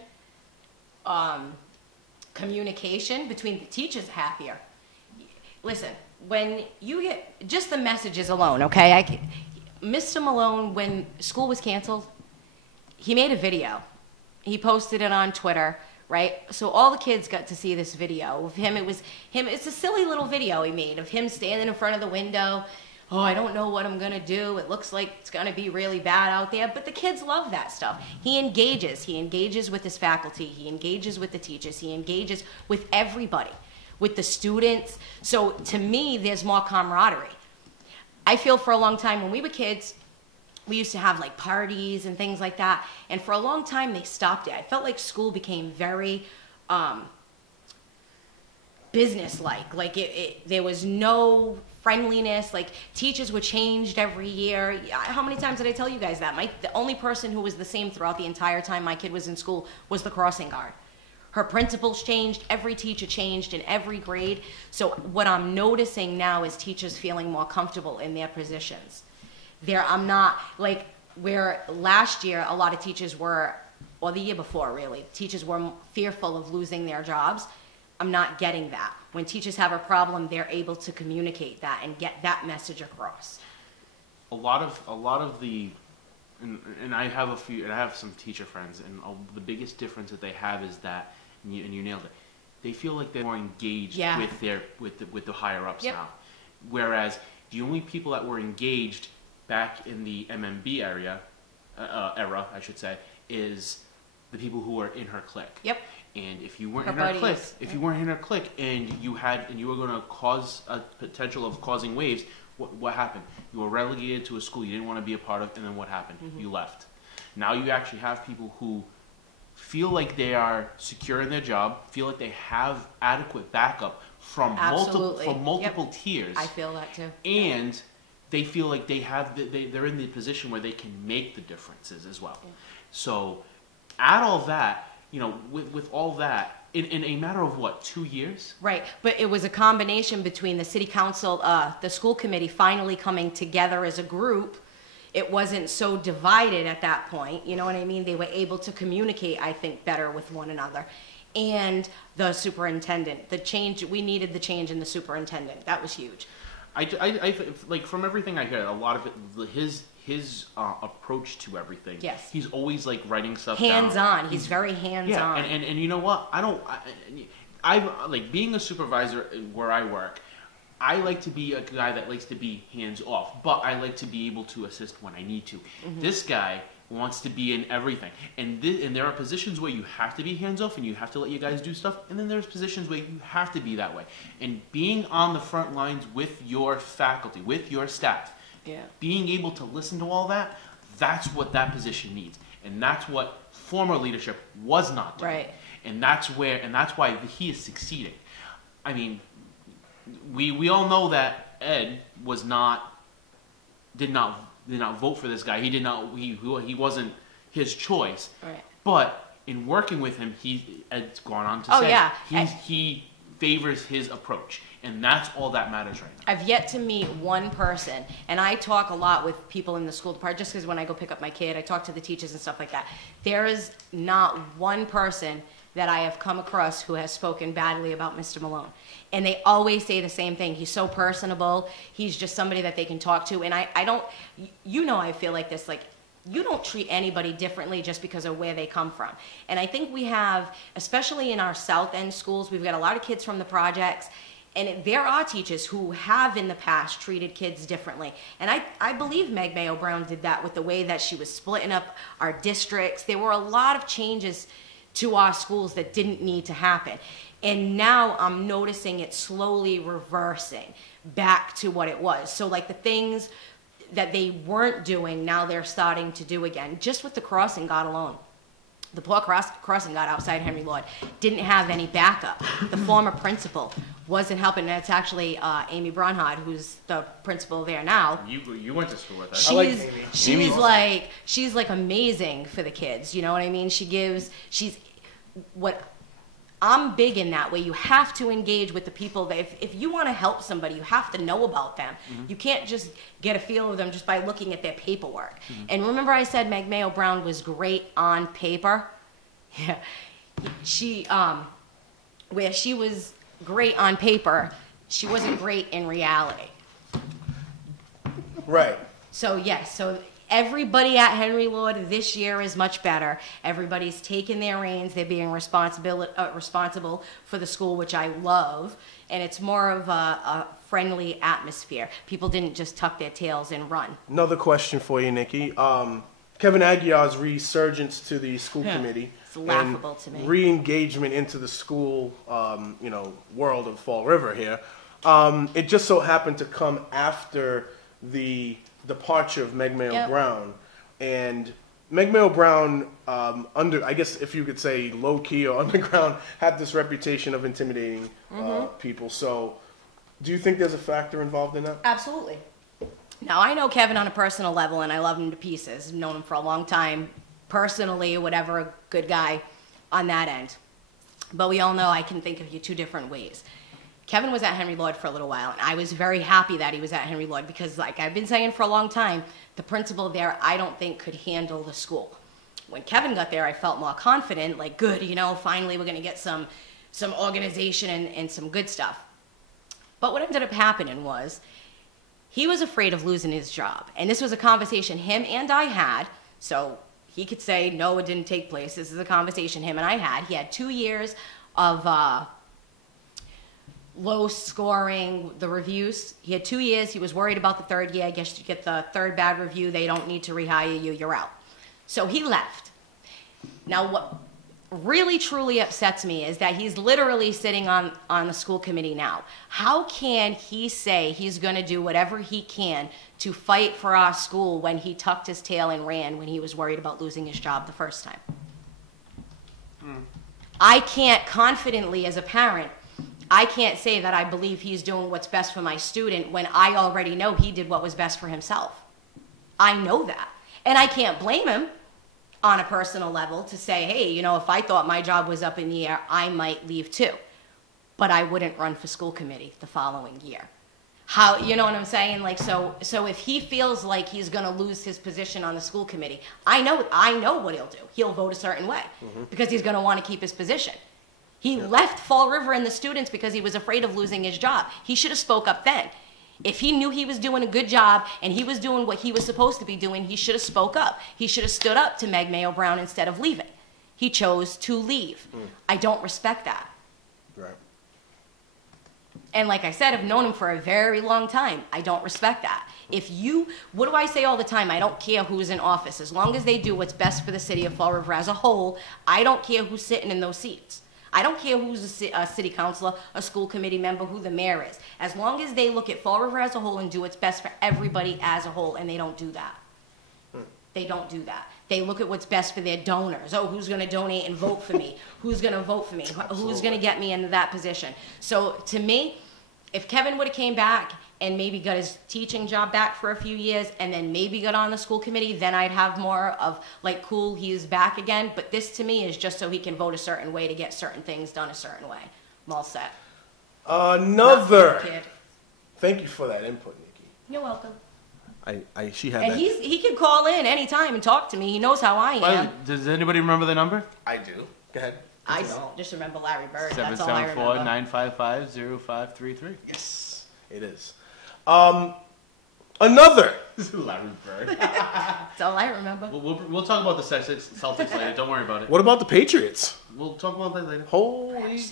communication between the teachers happier. Listen, when you get just the messages alone, okay? Mr. Malone, when school was canceled, he made a video. He posted it on Twitter, right? So all the kids got to see this video of him. It's a silly little video he made of him standing in front of the window. Oh, I don't know what I'm going to do. It looks like it's going to be really bad out there. But the kids love that stuff. He engages. He engages with his faculty. He engages with the teachers. He engages with everybody, with the students. So to me, there's more camaraderie. I feel for a long time when we were kids, we used to have like parties and things like that. And for a long time, they stopped it. I felt like school became very business-like. Like there was no friendliness. Like teachers were changed every year. How many times did I tell you guys that? The only person who was the same throughout the entire time my kid was in school was the crossing guard. Her principals changed, every teacher changed in every grade. So what I'm noticing now is teachers feeling more comfortable in their positions. I'm not, like, where last year a lot of teachers were, or the year before really, teachers were fearful of losing their jobs. I'm not getting that. When teachers have a problem, they're able to communicate that and get that message across. A lot of the, and I have some teacher friends, and the biggest difference that they have is that, and you nailed it, they feel like they're more engaged with the higher ups now. Whereas the only people that were engaged back in the MMB era, I should say, is the people who were in her clique. Yep. And if you weren't in her clique, and you were going to cause a potential of causing waves, what happened? You were relegated to a school you didn't want to be a part of, and then what happened? You left. Now you actually have people who feel like they are secure in their job, feel like they have adequate backup from multiple tiers. I feel that too. And they feel like they're in the position where they can make the differences as well. Yeah. So add all that, with all that, in a matter of what, 2 years? Right, but it was a combination between the city council, the school committee finally coming together as a group. It wasn't so divided at that point, you know what I mean? They were able to communicate, I think, better with one another. And the superintendent, we needed the change in the superintendent. That was huge. I like, from everything I hear, a lot of it, his approach to everything. Yes. He's always like writing stuff hands down. on. He's very hands on. And you know what? I like being a supervisor where I work. I like to be a guy that likes to be hands off, but I like to be able to assist when I need to. This guy wants to be in everything, and there are positions where you have to be hands off and you have to let you guys do stuff, and then there's positions where you have to be that way. And being on the front lines with your faculty, with your staff, being able to listen to all that, that's what that position needs, and that's what former leadership was not doing. Right. And that's why he is succeeding. I mean, we all know that Ed did not vote for this guy. He wasn't his choice. Right. But in working with him, Ed's gone on to say he favors his approach, and that's all that matters right now. I've yet to meet one person, and I talk a lot with people in the school department, just because when I go pick up my kid, I talk to the teachers and stuff like that. There is not one person that I have come across who has spoken badly about Mr. Malone. And they always say the same thing. He's so personable. He's just somebody that they can talk to. And I don't, I feel like this, like, you don't treat anybody differently just because of where they come from. And I think we have, especially in our South End schools, we've got a lot of kids from the projects, and there are teachers who have in the past treated kids differently. And I believe Meg Mayo Brown did that with the way that she was splitting up our districts. There were a lot of changes to our schools that didn't need to happen. And now I'm noticing it slowly reversing back to what it was. So like the things that they weren't doing, now they're starting to do again, just with the crossing guard alone. The Port Crossing Guard outside Henry Lord didn't have any backup. The former principal wasn't helping. And it's actually Amy Bronhard, who's the principal there now. You went to school with her. She's like amazing for the kids. You know what I mean? I'm big in that way. You have to engage with the people. That if you want to help somebody, you have to know about them. Mm-hmm. You can't just get a feel of them just by looking at their paperwork. Mm-hmm. And remember I said Meg Mayo Brown was great on paper? Yeah. Where she was great on paper, she wasn't great in reality. Right. So, yes. So everybody at Henry Lord this year is much better. Everybody's taking their reins. They're being responsible for the school, which I love. And it's more of a friendly atmosphere. People didn't just tuck their tails and run. Another question for you, Nikki. Kevin Aguiar's resurgence to the school committee. It's laughable to me. Re-engagement into the school, world of Fall River here. It just so happened to come after the departure of Meg Mayo Brown, and Meg Mayo Brown, I guess if you could say low key or underground, had this reputation of intimidating people. So, do you think there's a factor involved in that? Absolutely. Now I know Kevin on a personal level, and I love him to pieces. I've known him for a long time, personally, whatever, a good guy on that end. But we all know I can think of you two different ways. Kevin was at Henry Lord for a little while, and I was very happy that he was at Henry Lord because, like I've been saying for a long time, the principal there, I don't think could handle the school. When Kevin got there, I felt more confident, like, good, finally we're going to get some organization and some good stuff. But what ended up happening was he was afraid of losing his job, and this was a conversation him and I had, so he could say, no, it didn't take place. This is a conversation him and I had. He had 2 years of low scoring, the reviews. He had 2 years. He was worried about the third year. I guess you get the third bad review. They don't need to rehire you. You're out. So he left. Now, what really truly upsets me is that he's literally sitting on the school committee now. How can he say he's going to do whatever he can to fight for our school when he tucked his tail and ran when he was worried about losing his job the first time? I can't confidently, as a parent, I can't say that I believe he's doing what's best for my student when I already know he did what was best for himself. I know that. And I can't blame him on a personal level to say, hey, if I thought my job was up in the air, I might leave too. But I wouldn't run for school committee the following year. How, you know what I'm saying? Like, so if he feels like he's going to lose his position on the school committee, I know what he'll do. He'll vote a certain way because he's going to want to keep his position. He left Fall River and the students because he was afraid of losing his job. He should have spoke up then. If he knew he was doing a good job and he was doing what he was supposed to be doing, he should have spoke up. He should have stood up to Meg Mayo Brown instead of leaving. He chose to leave. I don't respect that. Right. And like I said, I've known him for a very long time. I don't respect that. What do I say all the time? I don't care who's in office. As long as they do what's best for the city of Fall River as a whole, I don't care who's sitting in those seats. I don't care who's a city councilor, a school committee member, who the mayor is. As long as they look at Fall River as a whole and do what's best for everybody as a whole, and they don't do that. They don't do that. They look at what's best for their donors. Oh, who's going to donate and vote for me? Who's going to vote for me? Who's going to get me into that position? So to me, if Kevin would have came back and maybe got his teaching job back for a few years and then maybe got on the school committee, then I'd have more of like, cool, he's back again. But this to me is just so he can vote a certain way to get certain things done a certain way. I'm all set. Thank you for that input, Nikki. You're welcome. She had and that. he can call in anytime and talk to me. He knows how I am. Does anybody remember the number? I do. Go ahead. I don't. Just remember Larry Bird. That's all I remember. 774-955-0533. Yes, it is. Another. Larry Bird. That's all I remember. We'll talk about the Celtics later. Don't worry about it. What about the Patriots? We'll talk about that later. Holy.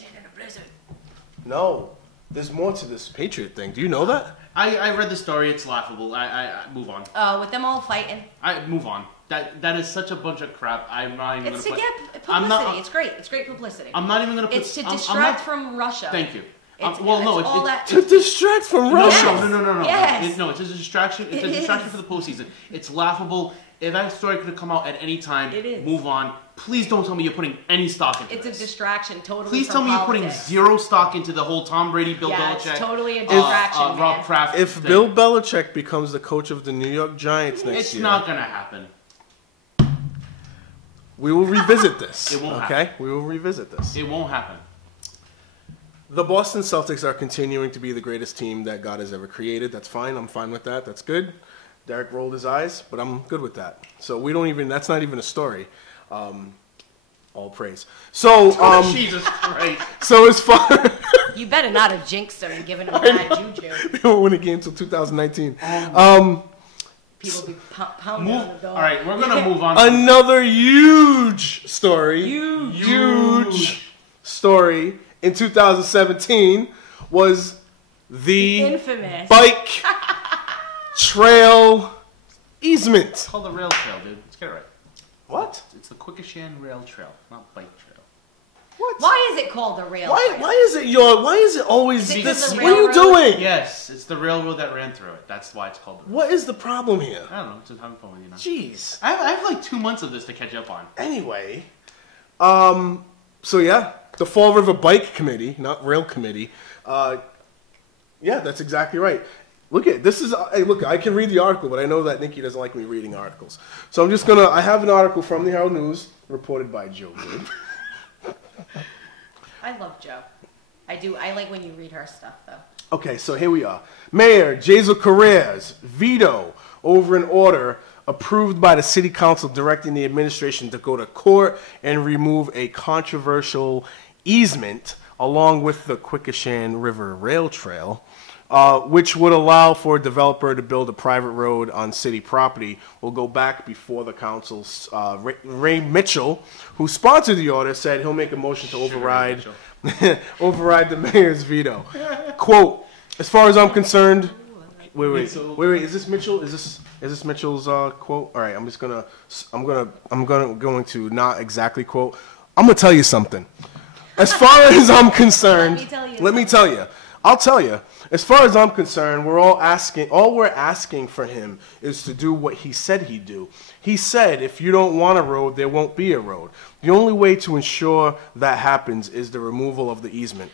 No. There's more to this Patriot thing. Do you know that? I read the story. It's laughable. I move on. With them all fighting. I move on. That is such a bunch of crap. I'm not even going to It's to get publicity. It's great. It's great publicity. I'm not even going to put... It's to distract from Russia. Thank you. It's to distract from Russia. Yes. No. Yes. It's a distraction. It's a distraction for the postseason. It's laughable. If that story could have come out at any time, move on. please don't tell me you're putting any stock into It's this. a distraction, totally. Please tell me you're putting zero stock into the whole Tom Brady, Bill Belichick. It's totally a distraction, Rob Kraft. If thing. Bill Belichick becomes the coach of the New York Giants next year, it's not gonna happen. we will revisit this. It won't okay? happen. We will revisit this. It won't happen. The Boston Celtics are continuing to be the greatest team that God has ever created. That's fine. I'm fine with that. That's good. Derek rolled his eyes, but I'm good with that. So we don't even. That's not even a story. All praise. So Jesus Christ. So as far You better not have jinxed him and given him bad juju. we won't win a game until 2019. People be pounding on the door. All right, we're gonna move on. Another huge story. Huge story in 2017 was the infamous bike trail easement. It's called the rail trail, dude. Let's get it right. What? It's the Quequechan Rail Trail, not bike trail. What? Why is it called the rail? Why is it always Because this? the What are you railroad? doing? Yes, it's the railroad that ran through it. That's why it's called the rail. What is the problem here? I don't know. Just having fun with you now. Jeez. I have like 2 months of this to catch up on. Anyway, so yeah, the Fall River Bike Committee, not Rail Committee. Yeah, that's exactly right. Look at this is. Hey, look, I can read the article, but I know that Nikki doesn't like me reading articles. So I'm just gonna. I have an article from the Herald News reported by Joe Good. I love Joe. I do. I like when you read her stuff, though. Okay, so here we are. Mayor Jazel Carrera's veto over an order approved by the city council directing the administration to go to court and remove a controversial easement along with the Quequechan River Rail Trail, which would allow for a developer to build a private road on city property, will go back before the council's Ray Mitchell, who sponsored the order, said he'll make a motion to override the mayor's veto. Quote, as far as I'm concerned, wait, is this Mitchell? Is this Mitchell's quote? All right, I'm going to not exactly quote. I'm going to tell you something. As far as I'm concerned, let me tell you. I'll tell you. As far as I'm concerned, all we're asking for him is to do what he said he'd do. He said, if you don't want a road, there won't be a road. The only way to ensure that happens is the removal of the easement.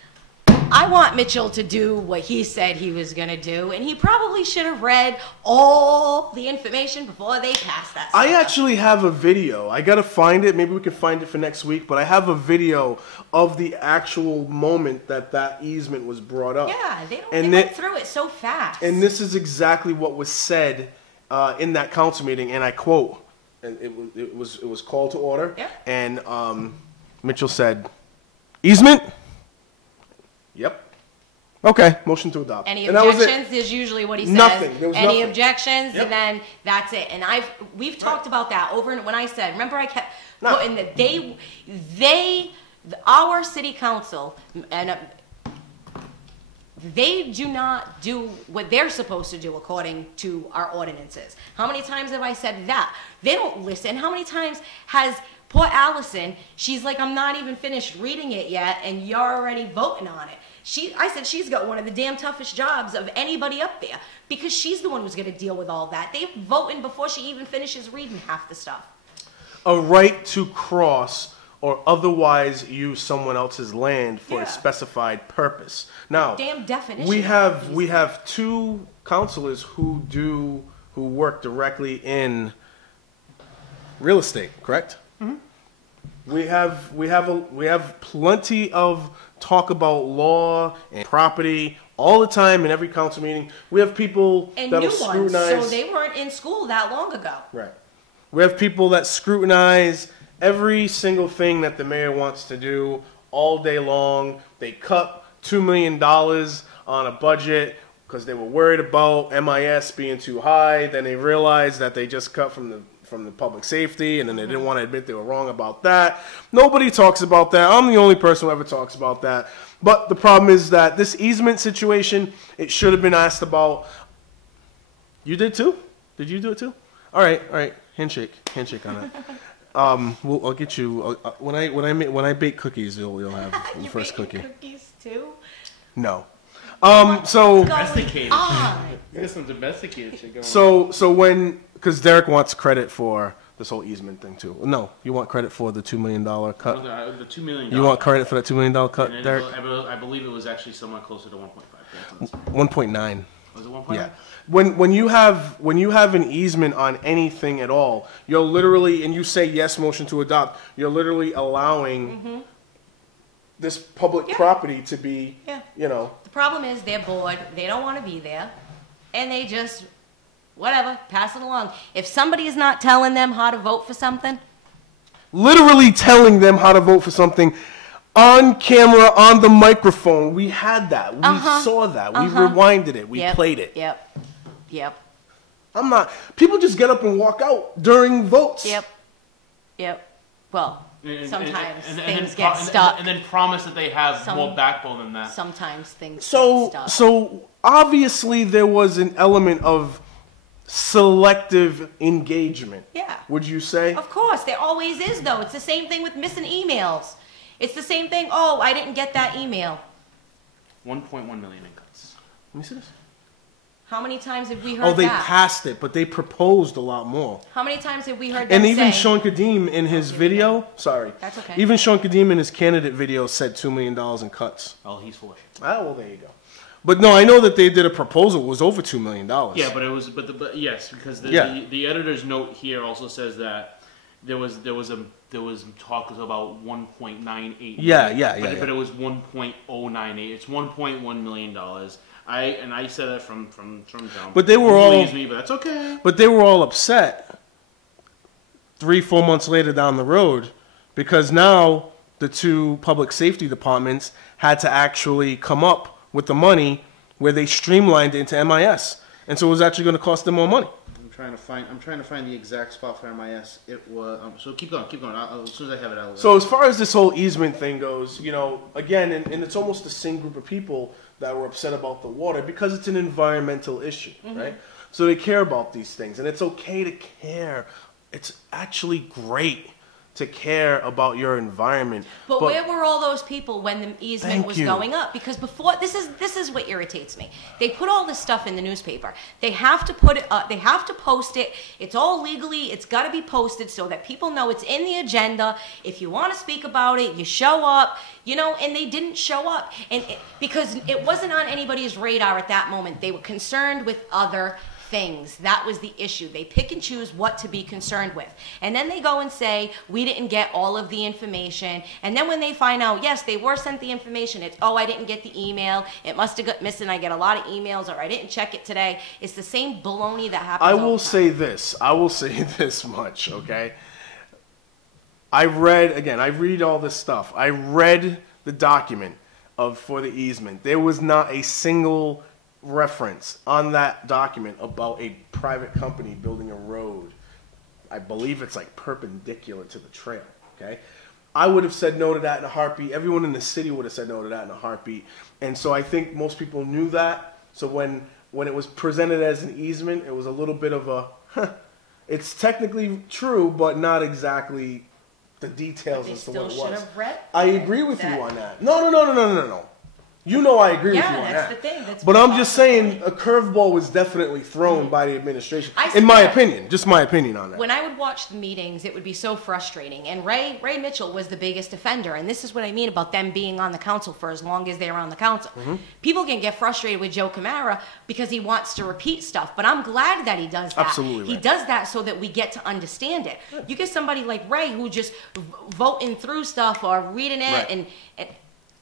I want Mitchell to do what he said he was going to do, and he probably should have read all the information before they passed that stuff. I actually have a video. I got to find it. Maybe we can find it for next week, but I have a video of the actual moment that easement was brought up. Yeah, they went through it so fast. And this is exactly what was said in that council meeting, and I quote, and it was called to order, yeah. And Mitchell said, easement? Yep. Okay, motion to adopt. Any and objections is usually what he says. Nothing. There was Any nothing. objections, Yep. and then that's it. And we've talked about that over and when I said, remember I kept putting that our city council, and they do not do what they're supposed to do according to our ordinances. How many times have I said that? They don't listen. How many times has poor Allison, she's like, I'm not even finished reading it yet, and you're already voting on it. I said she's got one of the damn toughest jobs of anybody up there because she's the one who's going to deal with all that. They're voting before she even finishes reading half the stuff. A right to cross or otherwise use someone else's land for a specified purpose. Now, damn definition. we have two councilors who work directly in real estate, correct? Mm-hmm. We have plenty of talk about law and property all the time in every council meeting. We have people and that new will ones, scrutinize. so they weren't in school that long ago. Right. We have people that scrutinize every single thing that the mayor wants to do all day long. They cut $2 million on a budget because they were worried about MIS being too high. Then they realized that they just cut from the public safety, and then they didn't want to admit they were wrong about that. Nobody talks about that. I'm the only person who ever talks about that. But the problem is that this easement situation, it should have been asked about. You did too? Did you do it too? All right. Handshake on that. I'll get you when I bake cookies. You'll have the first cookie. Cookies too? No. So domesticated. There's some domesticated shit going on. So when, because Derek wants credit for this whole easement thing too. No, you want credit for the $2 million cut. The $2 million. You want credit for that $2 million cut, And Derek? I believe it was actually somewhat closer to 1.5. 1.9. Was it 1.5? Yeah. When you have an easement on anything at all, you're literally, and you say yes, motion to adopt, you're literally allowing this public property to be, you know. The problem is they're bored. They don't want to be there, and they just whatever pass it along. If somebody is not telling them how to vote for something, Literally telling them how to vote for something on camera, on the microphone. We had that. We saw that. We rewinded it. We played it. Yep. I'm not. People just get up and walk out during votes. Yep. Well, sometimes and things get stuck. And then promise that they have more backbone than that. Sometimes things get stuck. So obviously there was an element of selective engagement. Yeah. Would you say? Of course, there always is though. It's the same thing with missing emails. It's the same thing. Oh, I didn't get that email. 1.1 million in cuts. Let me see this. How many times have we heard Oh, they that? passed it, but they proposed a lot more. How many times have we heard them And even say, Sean Kadim in his video, sorry. That's okay. Even Sean Kadim in his candidate video said $2 million in cuts. Oh, he's full of shit. Ah, well, there you go. But no, I know that they did a proposal. It was over $2 million. Yeah, but it was, but yes, because the editor's note here also says that there was talk about 1.98. Yeah. But it was 1.098. It's 1.1 million dollars. I said that from jump. But they were all believes me, but that's okay. But they were all upset 3-4 months later down the road because now the two public safety departments had to actually come up with the money where they streamlined it into MIS, and so it was actually going to cost them more money. I'm trying to find the exact spot for MIS. It was so keep going. As soon as I have it out. So as far as this whole easement thing goes, you know, again, and it's almost the same group of people that were upset about the water because it's an environmental issue, right? So they care about these things, and it's okay to care. It's actually great to care about your environment. But where were all those people when the easement was going up? Because before, this is what irritates me. They put all this stuff in the newspaper. They have to put it up. They have to post it. It's all legally. It's got to be posted so that people know it's in the agenda. If you want to speak about it, you show up. You know, and they didn't show up, because it wasn't on anybody's radar at that moment. They were concerned with other things. That was the issue. They pick and choose what to be concerned with. And then they go and say, we didn't get all of the information. And then when they find out, yes, they were sent the information, it's, oh, I didn't get the email. It must have got missing. I get a lot of emails, or I didn't check it today. It's the same baloney that happens. I will say this. I will say this much, okay? I read all this stuff. I read the document for the easement. There was not a single reference on that document about a private company building a road. I believe it's like perpendicular to the trail, okay? I would have said no to that in a heartbeat. Everyone in the city would have said no to that in a heartbeat. And so I think most people knew that. So when it was presented as an easement, it was a little bit of a, it's technically true, but not exactly the details as to what it was. I agree with you on that. No. You know I agree with you on that. Yeah, that's the thing. But I'm just saying a curveball was definitely thrown by the administration, in my opinion. Just my opinion on that. When I would watch the meetings, it would be so frustrating. And Ray Mitchell was the biggest offender. And this is what I mean about them being on the council for as long as they're on the council. People can get frustrated with Joe Camara because he wants to repeat stuff. But I'm glad that he does that. Absolutely. He does that so that we get to understand it. You get somebody like Ray who just voting through stuff or reading it and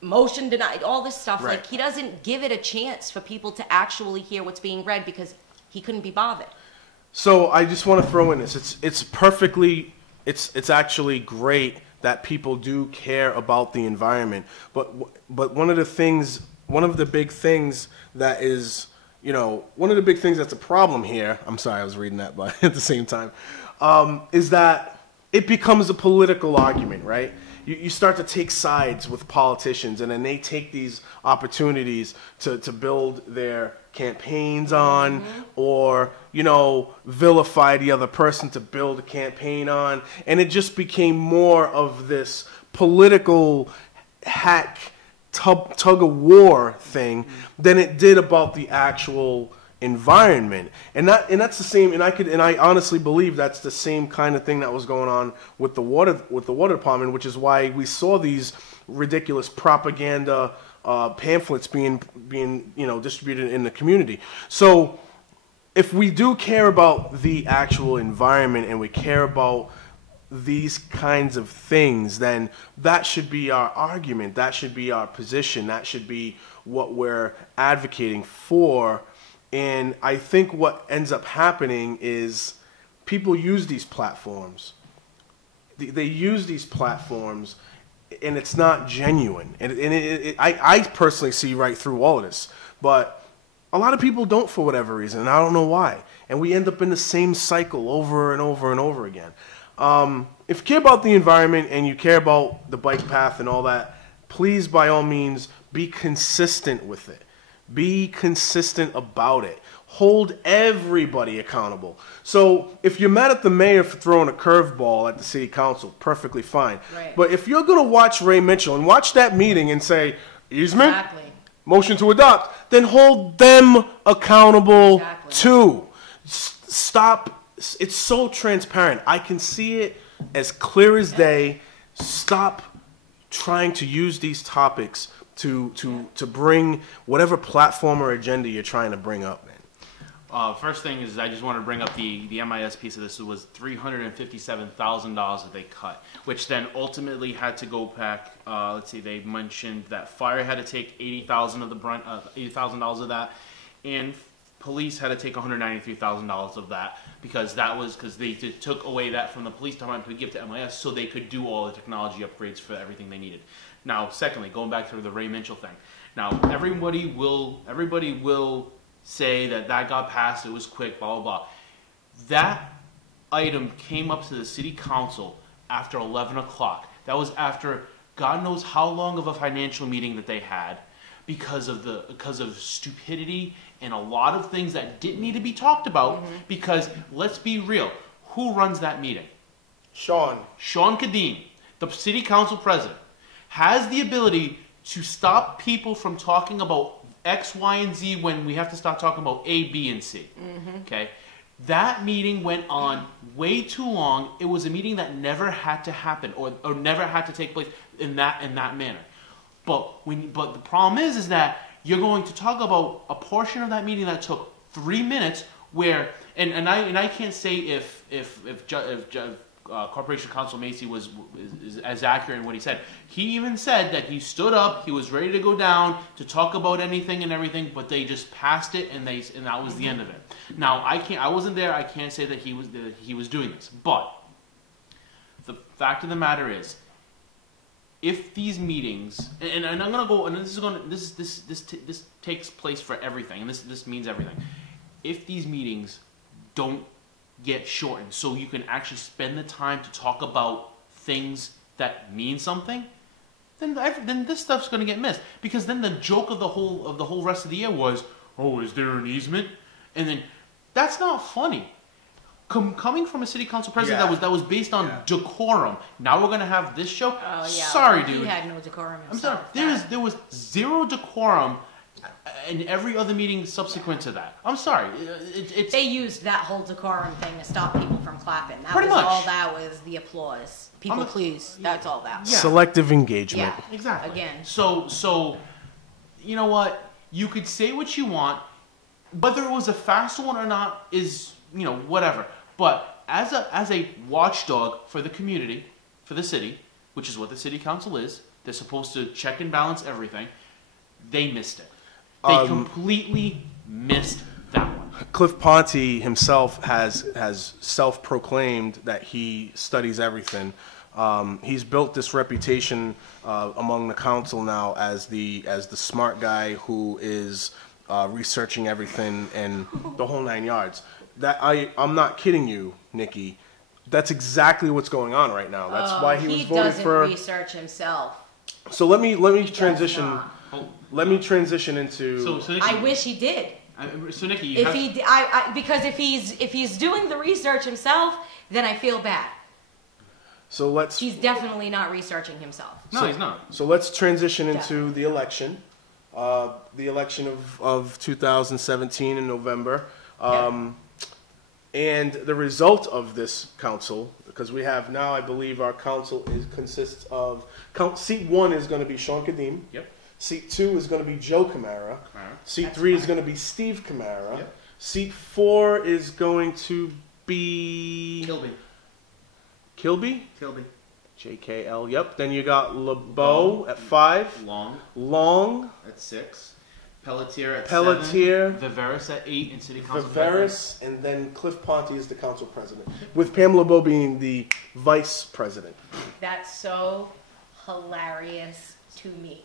motion denied, all this stuff. Right. Like, he doesn't give it a chance for people to actually hear what's being read because he couldn't be bothered. So I just want to throw in this. It's actually great that people do care about the environment. But one of the big things that is, you know, one of the big things that's a problem here, I'm sorry, I was reading that, but at the same time, is that it becomes a political argument, right? You start to take sides with politicians, and then they take these opportunities to build their campaigns on, or, you know, vilify the other person to build a campaign on. And it just became more of this political tug of war thing than it did about the actual environment, and that's the same. And I honestly believe that's the same kind of thing that was going on with the water department, which is why we saw these ridiculous propaganda pamphlets being distributed in the community. So if we do care about the actual environment and we care about these kinds of things, then that should be our argument, that should be our position, that should be what we're advocating for. And I think what ends up happening is people use these platforms. They use these platforms, and it's not genuine. And I personally see right through all of this. But a lot of people don't for whatever reason, and I don't know why. And we end up in the same cycle over and over and over again. If you care about the environment and you care about the bike path and all that, please, by all means, be consistent with it. Be consistent about it. Hold everybody accountable. So if you're mad at the mayor for throwing a curveball at the city council, perfectly fine. Right. But if you're going to watch Ray Mitchell and watch that meeting and say, Easement, Exactly. motion to adopt, then hold them accountable too. Stop. It's so transparent. I can see it as clear as day. Stop trying to use these topics to bring whatever platform or agenda you're trying to bring up, man. First thing is I just want to bring up the MIS piece of this. It was $357,000 that they cut, which then ultimately had to go back. Let's see, they mentioned that fire had to take $80,000 of the brunt, $80,000 of that, and police had to take $193,000 of that because they took away that from the police department to give to MIS so they could do all the technology upgrades for everything they needed. Now, secondly, going back to the Ray Mitchell thing. Now, everybody will say that got passed, it was quick, blah, blah, blah. That item came up to the city council after 11 o'clock. That was after God knows how long of a financial meeting that they had because of stupidity and a lot of things that didn't need to be talked about. Mm-hmm. Because, let's be real, who runs that meeting? Sean Kadim, the city council president, has the ability to stop people from talking about X, Y, and Z when we have to start talking about A, B, and C. Mm-hmm. Okay? That meeting went on way too long. It was a meeting that never had to happen or never had to take place in that manner. But the problem is that you're going to talk about a portion of that meeting that took 3 minutes where and I can't say if Corporation Counsel Macy is as accurate in what he said. He even said that he stood up, he was ready to go down to talk about anything and everything, but they just passed it and that was the end of it. Now I wasn't there. I can't say that he was doing this, but the fact of the matter is, if these meetings and I'm gonna go and this takes place for everything and this means everything. If these meetings don't get shortened so you can actually spend the time to talk about things that mean something, then this stuff's going to get missed. Because then the joke of the whole rest of the year was, oh, is there an easement? And then that's not funny. Coming from a city council president that was based on decorum. Now we're going to have this show. Oh, yeah. Sorry, dude. He had no decorum himself. I'm sorry. There was zero decorum in every other meeting subsequent to that. I'm sorry. They used that whole decorum thing to stop people from clapping. That Pretty was much. all that was the applause. People please. That's all that was. Yeah. Selective engagement. Yeah, exactly. Again. So, you know what? You could say what you want. Whether it was a fast one or not is, whatever. But as a watchdog for the community, for the city, which is what the city council is, they're supposed to check and balance everything. They missed it. They completely missed that one. Cliff Ponte himself has self-proclaimed that he studies everything. He's built this reputation among the council now as the smart guy who is researching everything and the whole 9 yards. I'm not kidding you, Nikki. That's exactly what's going on right now. That's why he was voted for. He doesn't research himself. So let me transition. Let me transition into. So Nikki, I wish he did. So Nikki, because if he's doing the research himself, then I feel bad. So He's definitely not researching himself. No, he's not. So let's transition into the election. the election of 2017 in November. And the result of this council, because we have now, I believe our council consists of, seat 1 is going to be Sean Kadim. Yep. Seat 2 is going to be Joe Camara. Seat 3 is going to be Steve Camara. Yep. Seat 4 is going to be... Kilby? JKL, yep. Then you got LeBeau at 5. Long. At 6. Pelletier at Pelletier. 7. Viveris at 8 in City Council. Viveris, and then Cliff Ponte is the council president, with Pam LeBeau being the vice president. That's so hilarious to me.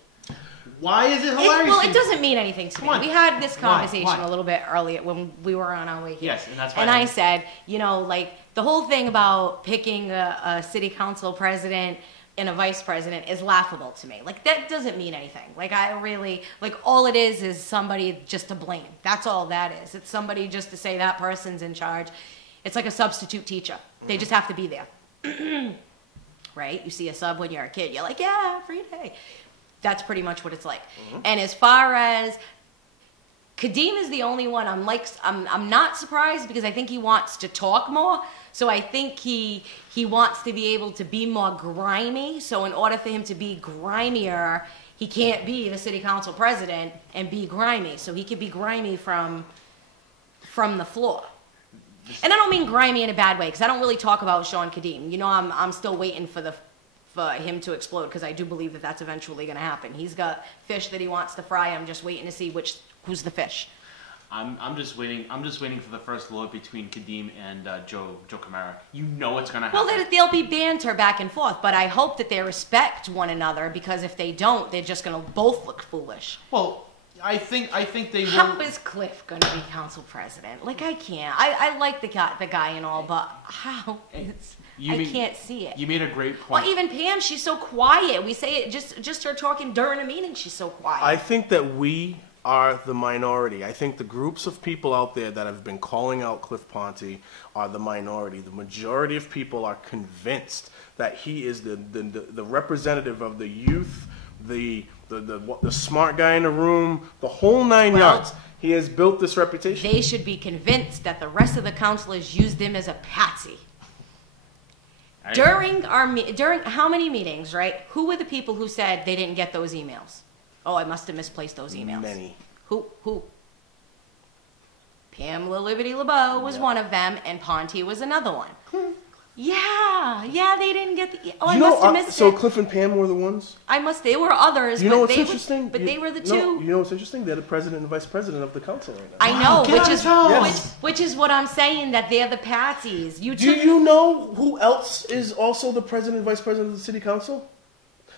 Why is it hilarious? Well, it doesn't mean anything to me. We had this conversation Why? a little bit earlier when we were on our way here. Yes, and that's why. And I said, you know, like the whole thing about picking a city council president and a vice president is laughable to me. Like that doesn't mean anything. Like I really, like all it is somebody just to blame. That's all that is. It's somebody just to say that person's in charge. It's like a substitute teacher. They just have to be there. Right? You see a sub when you're a kid. You're like, yeah, free day. That's pretty much what it's like. And as far as Kadim is the only one I'm not surprised because I think he wants to talk more. So I think he wants to be able to be more grimy. So in order for him to be grimier, he can't be the city council president and be grimy. So he could be grimy from the floor. And I don't mean grimy in a bad way because I don't really talk about Sean Kadim. You know, I'm still waiting for him to explode because I do believe that that's eventually going to happen. He's got fish that he wants to fry. I'm just waiting to see who's the fish. I'm just waiting for the first load between Kadim and Joe Camara. You know it's going to happen. Well, there'll be banter back and forth, but I hope that they respect one another because if they don't, they're just going to both look foolish. Well, I think they will. How is Cliff going to be council president? Like I can't. I like the guy and all, but how? I can't see it. You made a great point. Well, even Pam, she's so quiet. We say it just her talking during a meeting. She's so quiet. I think that we are the minority. I think the groups of people out there that have been calling out Cliff Ponte are the minority. The majority of people are convinced that he is the representative of the youth, the smart guy in the room, the whole 9 yards. He has built this reputation. They should be convinced that the rest of the councilors used him as a patsy. During how many meetings, right? Who were the people who said they didn't get those emails? Oh, I must have misplaced those emails. Many. Who? Pamela Liberty LeBeau was one of them, and Ponte was another one. Yeah, they didn't get the. Oh, I must have missed so it. Cliff and Pam were the ones? There were others. You know what's interesting? They were the two. You know what's interesting? They're the president and vice president of the council right now. I know, Yes. which is what I'm saying, that they're the patsies. Do you know who else is also the president and vice president of the city council?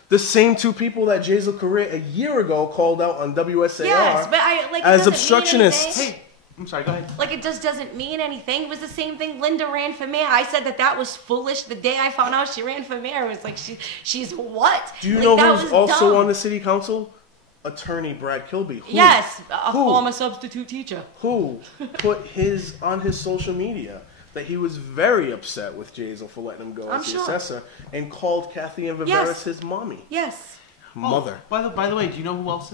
The same two people that Jazel Correa a year ago called out on WSAR as obstructionists. Hey, I'm sorry, go ahead. Like, it just doesn't mean anything. It was the same thing. Linda ran for mayor. I said that was foolish. The day I found out she ran for mayor, it was like, she's what? Do you know who's also on the city council? Attorney Brad Kilby. Yes, a former substitute teacher. Who put on his social media that he was very upset with Jazel for letting him go as the assessor, and called Kathy and Viveris his mommy. Yes. Mother. By the way, do you know who else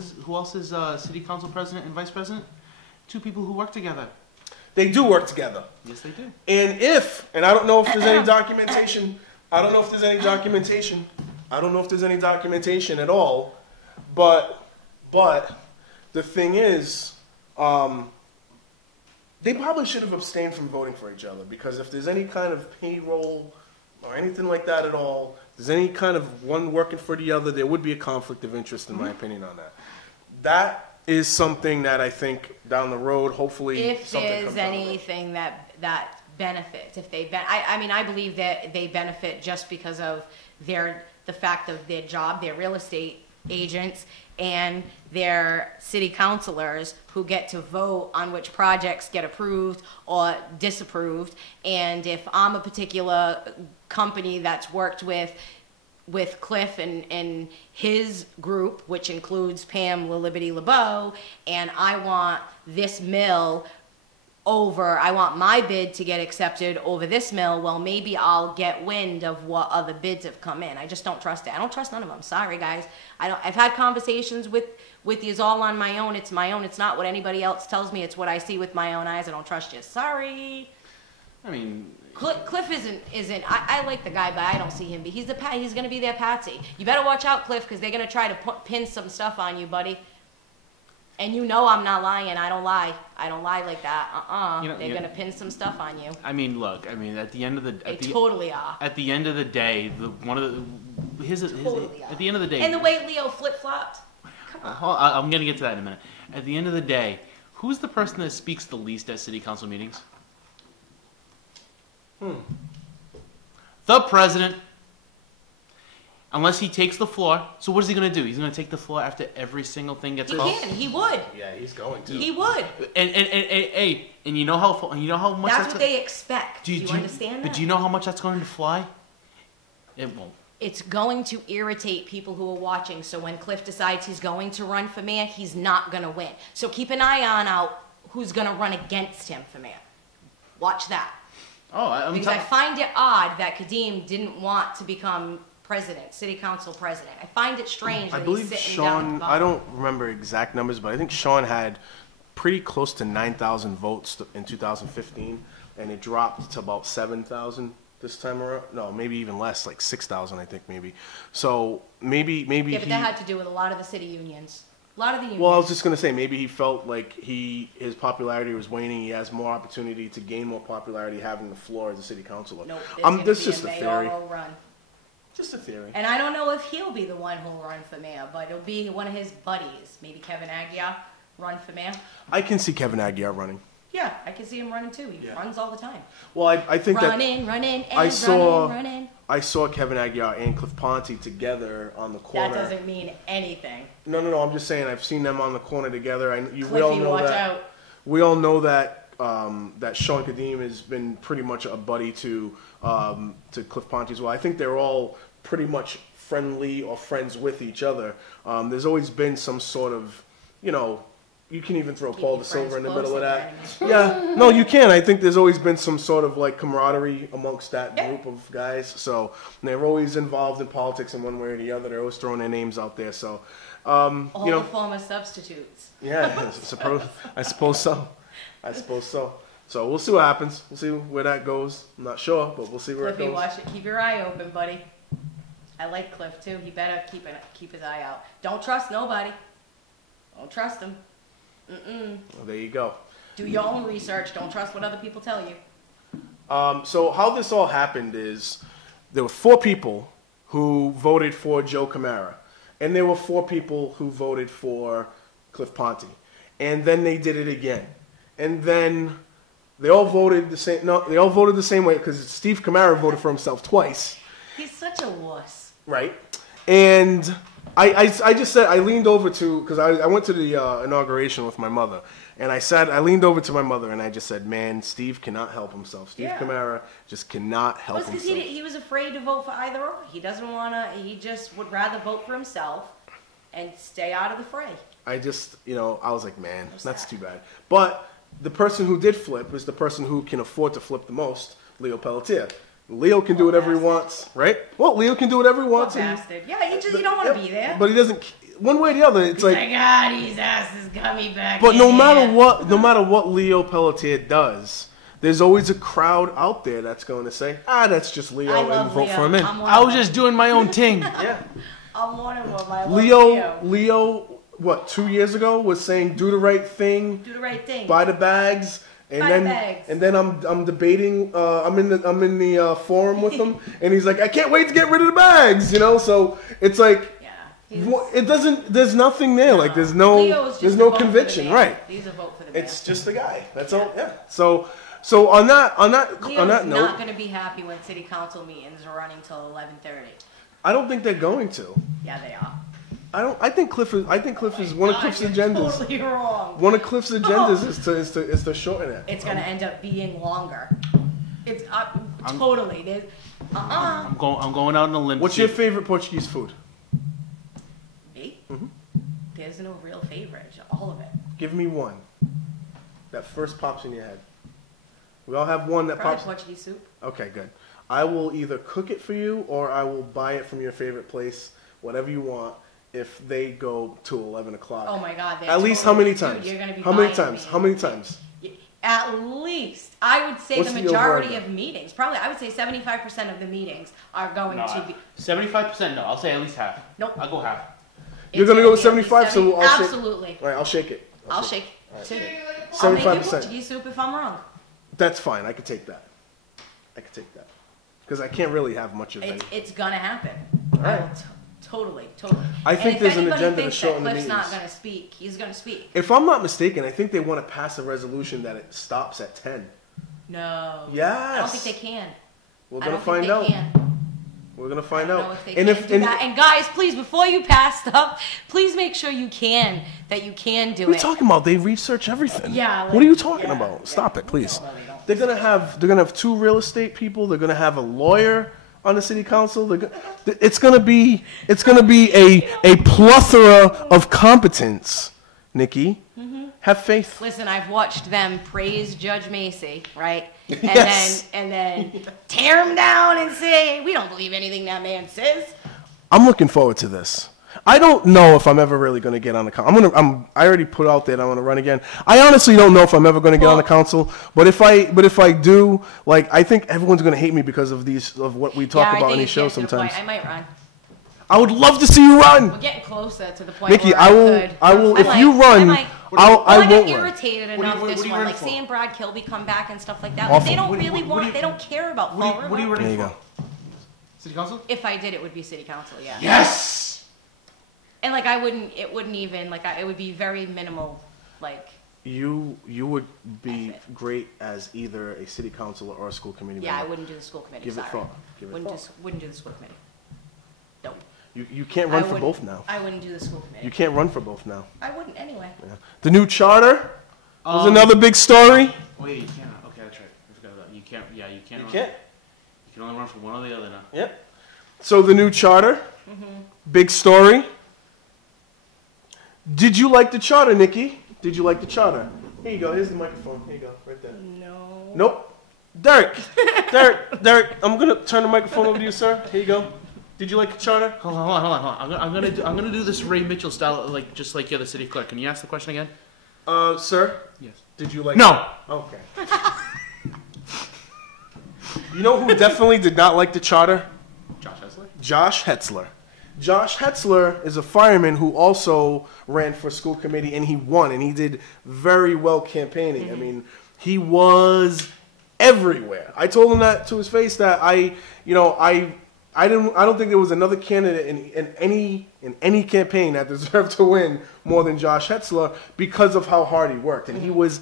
is city council president and vice president? Two people who work together. They do work together. Yes, they do. And I don't know if there's any documentation. I don't know if there's any documentation. I don't know if there's any documentation at all. But the thing is, they probably should have abstained from voting for each other, because if there's any kind of payroll or anything like that at all, if there's any kind of one working for the other, there would be a conflict of interest, in my opinion, on that. That is something that I think down the road, hopefully, if there's anything that benefits, I believe that they benefit just because of the fact of their job, their real estate agents, and their city councilors who get to vote on which projects get approved or disapproved. And if I'm a particular company that's worked with Cliff and his group, which includes Pam Liberty LeBeau, and I want this mill over, I want my bid to get accepted over this mill. Well, maybe I'll get wind of what other bids have come in. I just don't trust it. I don't trust none of them. Sorry, guys. I've had conversations with these all on my own. It's my own. It's not what anybody else tells me. It's what I see with my own eyes. I don't trust you. Sorry. I mean, Cliff isn't. I like the guy, but I don't see him. He's going to be their patsy. You better watch out, Cliff, because they're going to try to pin some stuff on you, buddy. And you know I'm not lying. I don't lie. I don't lie like that. They're gonna pin some stuff on you. I mean, look. I mean, at the end of the totally are. At the end of the day, at the end of the day, and the way Leo flip flopped. I'm gonna get to that in a minute. At the end of the day, who's the person that speaks the least at city council meetings? The president. Unless he takes the floor. So what is he going to do? He's going to take the floor after every single thing gets called? He can. He would. Yeah, he's going to. He would. And you know how much that's what they expect. Do you understand that? But do you know how much that's going to fly? It won't. It's going to irritate people who are watching. So when Cliff decides he's going to run for mayor, he's not going to win. So keep an eye on out who's going to run against him for mayor. Watch that. Because I find it odd that Kadeem didn't want to become president, city council president. I find it strange that he's sitting down. I don't remember exact numbers, but I think Sean had pretty close to 9,000 votes in 2015, and it dropped to about 7,000 this time around. No, maybe even less, like 6,000, I think maybe. So maybe. Yeah, but that had to do with a lot of the city unions. A lot of the unions. Well, I was just gonna say maybe he felt like his popularity was waning. He has more opportunity to gain more popularity having the floor as a city councilor. Nope, this is just a theory. Run. Just a theory. And I don't know if he'll be the one who'll run for mayor, but it'll be one of his buddies, maybe Kevin Aguirre, run for mayor. I can see Kevin Aguirre running. Yeah, I can see him running too. He runs all the time. Well, I think running, I saw Kevin Aguirre and Cliff Ponte together on the corner. That doesn't mean anything. No. I'm just saying I've seen them on the corner together. We all know that. We all know that that Sean Kadeem has been pretty much a buddy to Cliff Ponte as well. I think they're all pretty much friendly or friends with each other. There's always been some sort of, you can even throw Paul De Silva in the middle of that. Yeah, no, you can. I think there's always been some sort of like camaraderie amongst that group of guys. So they're always involved in politics in one way or the other. They're always throwing their names out there. So, all the former substitutes. Yeah, I suppose so. So we'll see what happens. We'll see where that goes. I'm not sure, but we'll see where it goes. Watch it. Keep your eye open, buddy. I like Cliff too. He better keep his eye out. Don't trust nobody. Don't trust him. Well, there you go. Do your own research. Don't trust what other people tell you. So how this all happened is there were 4 people who voted for Joe Camara, and there were 4 people who voted for Cliff Ponte, and then they did it again, and then they all voted the same. No, they all voted the same way because Steve Camara voted for himself twice. He's such a wuss. Right, and I just said, I leaned over because I went to the inauguration with my mother, and I leaned over to my mother and I just said, man, Steve cannot help himself. Steve Camara just cannot help himself. Because he was afraid to vote for either or. He doesn't want to, he just would rather vote for himself and stay out of the fray. I just, I was like, man, that's too bad. But the person who did flip is the person who can afford to flip the most, Leo Pelletier. Leo can do whatever he wants, right? Well, Leo can do whatever he wants. Bastard. Yeah, you don't want to be there. But he doesn't. One way or the other, it's like God, his ass is gummy back. But no matter what Leo Pelletier does, there's always a crowd out there that's going to say, that's just Leo, and vote for him in. I was just doing my own thing. Yeah. I'm one of them. I love Leo, what, 2 years ago was saying, do the right thing. Do the right thing. Buy the bags. And then I'm debating. I'm in the forum with him, and he's like, I can't wait to get rid of the bags. So it's like, it doesn't. There's nothing there. Like there's no conviction, right? He's a vote for the man. It's just the guy. That's all. Yeah. So on that Leo's note, not going to be happy when city council meetings are running till 11:30. I don't think they're going to. Yeah, they are. I think Cliff is one of Cliff's agendas. Totally wrong. One of Cliff's agendas is to shorten it. It's gonna end up being longer. It's totally. I'm going out on a limb. What's your favorite Portuguese food? Me? Mm-hmm. There's no real favorite. All of it. Give me one. That first pops in your head. We all have one that Probably pops. Portuguese soup. Okay, good. I will either cook it for you or I will buy it from your favorite place, whatever you want, if they go to 11 o'clock. Oh my God. At least how many times? Dude, you're gonna be how many buying times? me. How many times? At least, I would say What's the the majority over-under? of meetings, probably, I would say 75% of the meetings are going to be. 75%. No, I'll say at least half. Nope. I'll go half. You're It's gonna go with be at least 75, so I'll shake. Absolutely. All right, I'll shake it. I'll shake All right. too. I'll make you 75%. Portuguese soup if I'm wrong. That's fine. I could take that. I could take that. Because I can't really have much of it. It's gonna happen. Right. I will totally. I think and there's an if anybody agenda to thinks show that in the Cliff's not meetings. gonna speak, he's gonna speak. If I'm not mistaken, I think they want to pass a resolution that it stops at 10. No. Yes. I don't think they can. We're I gonna don't find think out. they can. We're gonna find I don't out. know if they And can if do and that. And guys, please, before you pass stuff, please make sure you can do what are you it. talking about? They research everything. Yeah, what are you like, talking yeah, about? yeah. Stop it, please. No, they don't. They're gonna have 2 real estate people. They're gonna have a lawyer on the city council. It's gonna be a plethora of competence. Nikki, have faith. Listen, I've watched them praise Judge Macy, right? And Yes. then tear him down and say, we don't believe anything that man says. I'm looking forward to this. I don't know if I'm ever really going to get on the council. I already put out that I'm going to run again. I honestly don't know if I'm ever going to get on the council. But if I do, like, I think everyone's going to hate me because of what we talk about in these shows sometimes. I might run. I would love to see you run. We're getting closer to the point Nikki, where I will. could. If you run, I I won't get run. irritated enough what this are you one, running like for? seeing Brad Kilby come back and stuff like that. Awful. Like, they don't What do you- really what do want. you- They don't care about What Fall are you River. There running you for? go. City council? If I did, it would be city council. Yeah. Yes! And like it wouldn't even it would be very minimal. Like, You would be great as either a city councilor or a school committee yeah, I member. wouldn't do the school committee. Give it sorry. thought. Give it Wouldn't thought. wouldn't do the school committee. Nope. You can't run for both now. I wouldn't do the school committee. You can't run for both now. I wouldn't anyway. Yeah. The new charter was Um, another big story. Wait, you can't. Okay, that's right. I forgot about that. You can't. Yeah, you can't. You run- can't. You can only run for one or the other now. Yep. So the new charter, big story. Did you like the charter, Nikki? Did you like the charter? Here you go. Here's the microphone. Here you go. Right there. No. Nope. Derek. Derek. I'm gonna turn the microphone over to you, sir. Here you go. Did you like the charter? Hold on. I'm gonna do this Ray Mitchell style, like just like you're the city clerk. Can you ask the question again? Sir. Yes. Did you like? No. Okay. You know who definitely did not like the charter? Josh Hessler. Josh Hetzler. Josh Hetzler is a fireman who also ran for school committee and he won and he did very well campaigning. I mean, he was everywhere. I told him that to his face that I don't think there was another candidate in any campaign that deserved to win more than Josh Hetzler because of how hard he worked and he was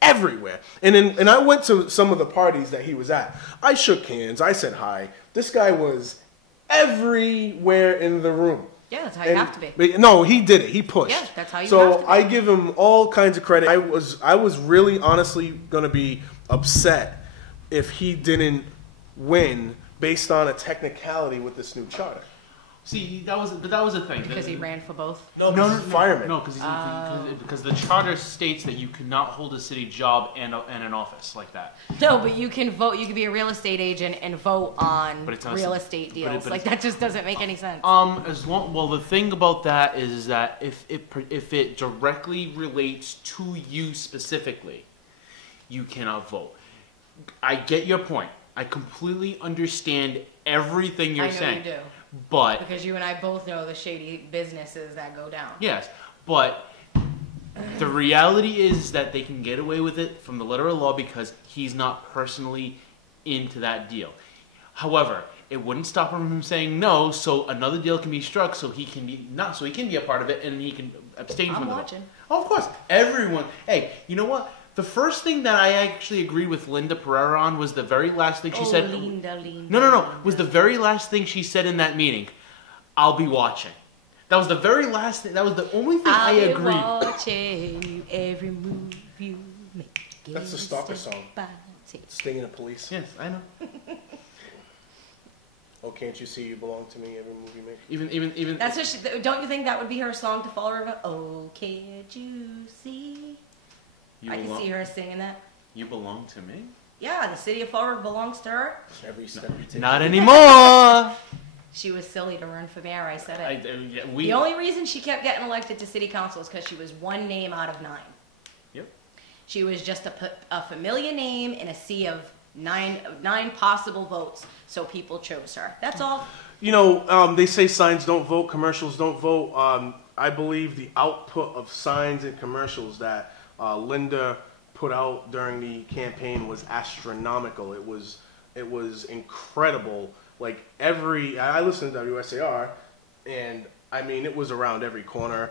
everywhere. And I went to some of the parties that he was at. I shook hands. I said hi. This guy was everywhere in the room. Yeah, that's how you have to be. But no, he did it. He pushed. Yeah, that's how you so have to be. I give him all kinds of credit. I was really honestly going to be upset if he didn't win based on a technicality with this new charter. See, that was the thing. Because he ran for both. No, fireman. No, because the charter states that you cannot hold a city job and an office like that. No, but you can vote. You can be a real estate agent and vote on But it's not real a- estate but deals. it- Like, that just doesn't make any sense. The thing about that is that if it directly relates to you specifically, you cannot vote. I get your point. I completely understand everything you're I know saying. you do. But Because you and I both know the shady businesses that go down. yes, but the reality is that they can get away with it from the letter of law because he's not personally into that deal. However, it wouldn't stop him from saying no, so another deal can be struck, so he can be a part of it, and he can abstain from I'm the vote. watching. Oh, of course, everyone. Hey, you know what? The first thing that I actually agreed with Linda Pereira on was the very last thing she said. Linda. No. Was the very last thing she said in that meeting. I'll be watching. That was the very last thing. That was the only thing I agreed. I'll be watching you every move you make. That's the stalker song. Stinging the police. Yes, I know. Oh, can't you see you belong to me every move you make? Even. That's what she, don't you think that would be her song to Fall River? Oh, can't you see? You I can belong- see her singing that. You belong to me. Yeah, the city of Fall River belongs to her. Every step you take. Not anymore. She was silly to run for mayor. I said it. We, The only reason she kept getting elected to city council is because she was one name out of 9. Yep. She was just a familiar name in a sea of nine possible votes, so people chose her. That's all. You know, they say signs don't vote, commercials don't vote. I believe the output of signs and commercials that Linda put out during the campaign was astronomical. It was incredible. Like I listened to WSAR, and I mean it was around every corner.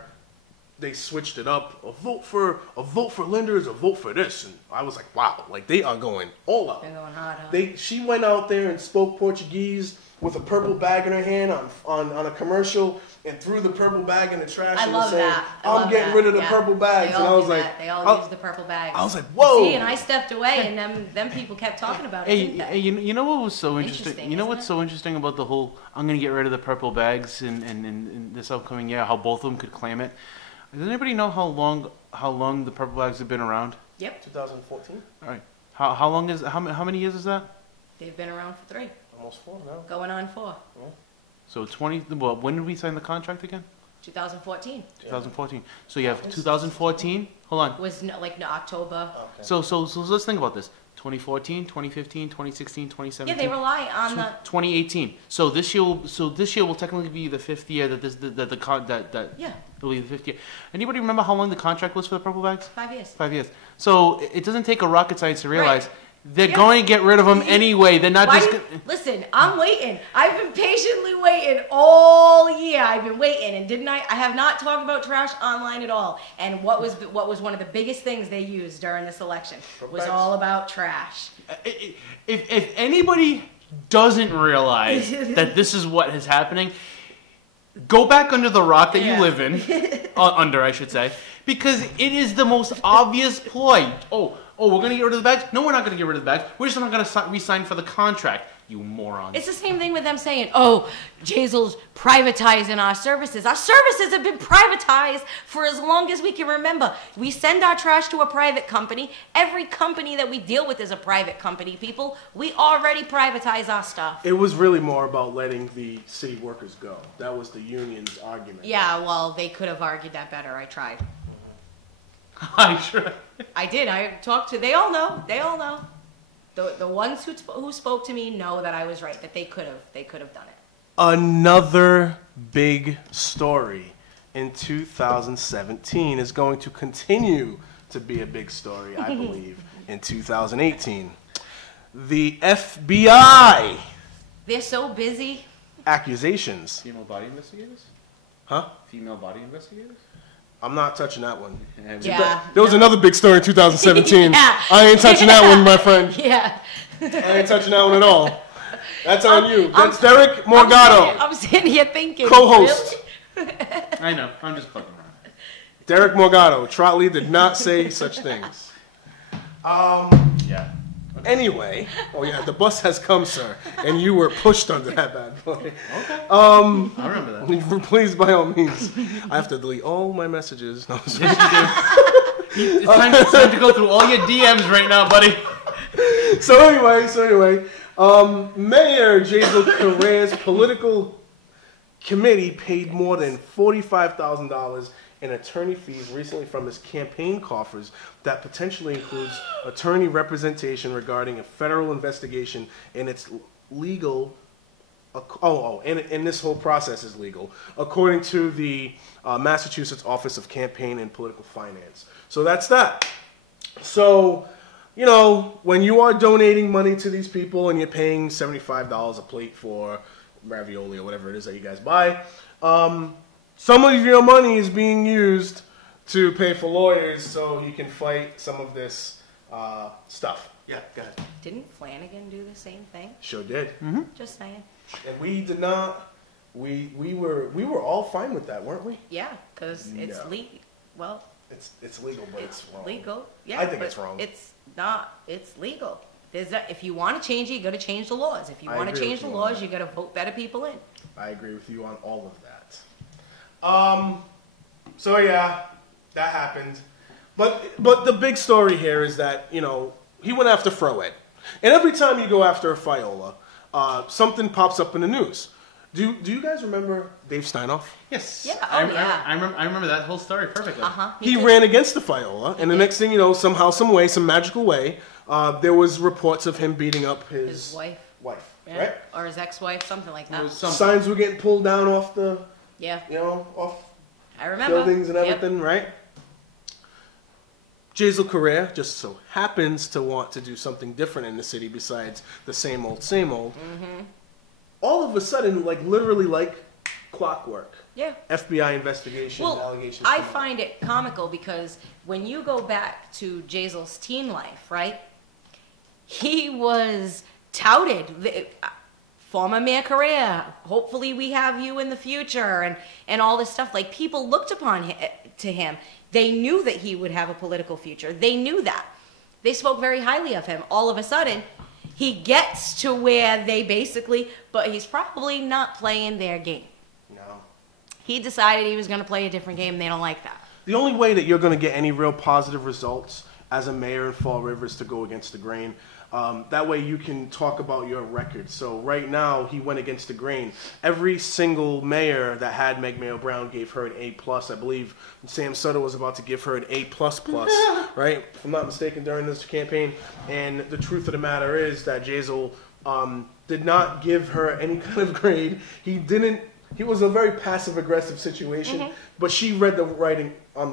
They switched it up. A vote for Linda is a vote for this, and I was like, wow, like they are going all out. They're going hard, huh? She went out there and spoke Portuguese with a purple bag in her hand on a commercial and threw the purple bag in the trash. I and love said, that. I'm getting rid of the purple bags. They And I all was do like, that. They all use the purple bags. I was like, whoa. See, and I stepped away, and them people kept talking about it. Didn't they? You know what was so interesting? Interesting, You know isn't what's it? so interesting about the whole I'm going to get rid of the purple bags in this upcoming year, how both of them could claim it? Does anybody know how long the purple bags have been around? Yep, 2014? All right. How many years is that? they've been around for 3, Almost 4 now. going on 4. So when did we sign the contract again? 2014 2014. So you have 2014. Hold on. was October. Okay. So let's think about this. 2014, 2015, 2016, 2017. Yeah, they rely on the. 2018. So this year will technically be the 5th year that Yeah, it'll be the 5th year. Anybody remember how long the contract was for the purple bags? 5 years. 5 years. So it doesn't take a rocket science to realize Right. they're Yeah. going to get rid of them anyway. They're not Why just. do Listen, I'm waiting. I've been patiently waiting all year. I've been waiting, and didn't I? I have not talked about trash online at all. And what was one of the biggest things they used during this election was all about trash. If anybody doesn't realize that this is what is happening, go back under the rock that you Yeah. live in, under I should say, because it is the most obvious ploy. Oh, we're gonna get rid of the bags? No, we're not gonna get rid of the bags. We're just not gonna re-sign for the contract. You morons. It's the same thing with them saying, "Oh, Jazel's privatizing our services." Our services have been privatized for as long as we can remember. We send our trash to a private company. Every company that we deal with is a private company, people. We already privatize our stuff. It was really more about letting the city workers go. That was the union's argument. Yeah, well, they could have argued that better. I tried. I sure. I did. I talked to. They all know. They all know. The ones who spoke to me know that I was right. That they could have done it. Another big story in 2017 is going to continue to be a big story, I believe, in 2018. The FBI They're so busy. accusations. Female body investigators? Huh? Female body investigators? I'm not touching that one. Yeah. There was another big story in 2017. Yeah. I ain't touching that one, my friend. Yeah. I ain't touching that one at all. That's on you. That's Derek Morgado, I'm sitting here thinking. co-host. Really? I know. I'm just fucking around. Derek Morgado. Trotley did not say such things. Yeah. Anyway, oh yeah, the bus has come, sir, and you were pushed under that bad boy. Okay. I remember that. Please, by all means, I have to delete all my messages. No, I'm sorry. It's time to go through all your DMs right now, buddy. So anyway, Mayor Jazel Correa's political committee paid more than $45,000 in attorney fees recently from his campaign coffers that potentially includes attorney representation regarding a federal investigation, and it's legal. And this whole process is legal, according to the Massachusetts Office of Campaign and Political Finance. So that's that. So, you know, when you are donating money to these people and you're paying $75 a plate for ravioli or whatever it is that you guys buy, some of your money is being used to pay for lawyers so you can fight some of this stuff. Yeah, go ahead. Didn't Flanagan do the same thing? Sure did. Just saying. And we did not. We were all fine with that, weren't we? Yeah, because it's No. legal. Well, It's legal, but it's wrong. legal. Yeah, I think but it's wrong. It's not. It's legal. If you want to change it, you got to change the laws. If you I want to agree change with the you on laws, that. you got to vote better people in. I agree with you on all of that. So yeah, that happened. But the big story here is that, you know, he went after Froed. And every time you go after a Fiola, something pops up in the news. Do you guys remember Dave Steinoff? Yes. Yeah. I remember that whole story perfectly. He ran against the Fiola, and the next thing you know, somehow, some way, some magical way, there was reports of him beating up his wife. Yeah. Right? Or his ex-wife, something like that. Signs were getting pulled down off the, off I remember. buildings and everything, right? Jazel Correa just so happens to want to do something different in the city besides the same old, same old. Mm-hmm. All of a sudden, literally like clockwork. Yeah. FBI investigation, allegations. I find it comical because when you go back to Jazel's teen life, right? He was touted, former Mayor Correa, hopefully we have you in the future, and all this stuff. Like, people looked upon to him. They knew that he would have a political future. They knew that. They spoke very highly of him. All of a sudden, he gets to where they basically, but he's probably not playing their game. No. He decided he was going to play a different game, and they don't like that. The only way that you're going to get any real positive results as a mayor in Fall River is to go against the grain. That way you can talk about your record. So right now, he went against the grain. Every single mayor that had Meg Mayo Brown gave her an A+. I believe Sam Sutter was about to give her an A++, right? If I'm not mistaken, during this campaign. And the truth of the matter is that Jazel did not give her any kind of grade. He was a very passive-aggressive situation, but she read the writing on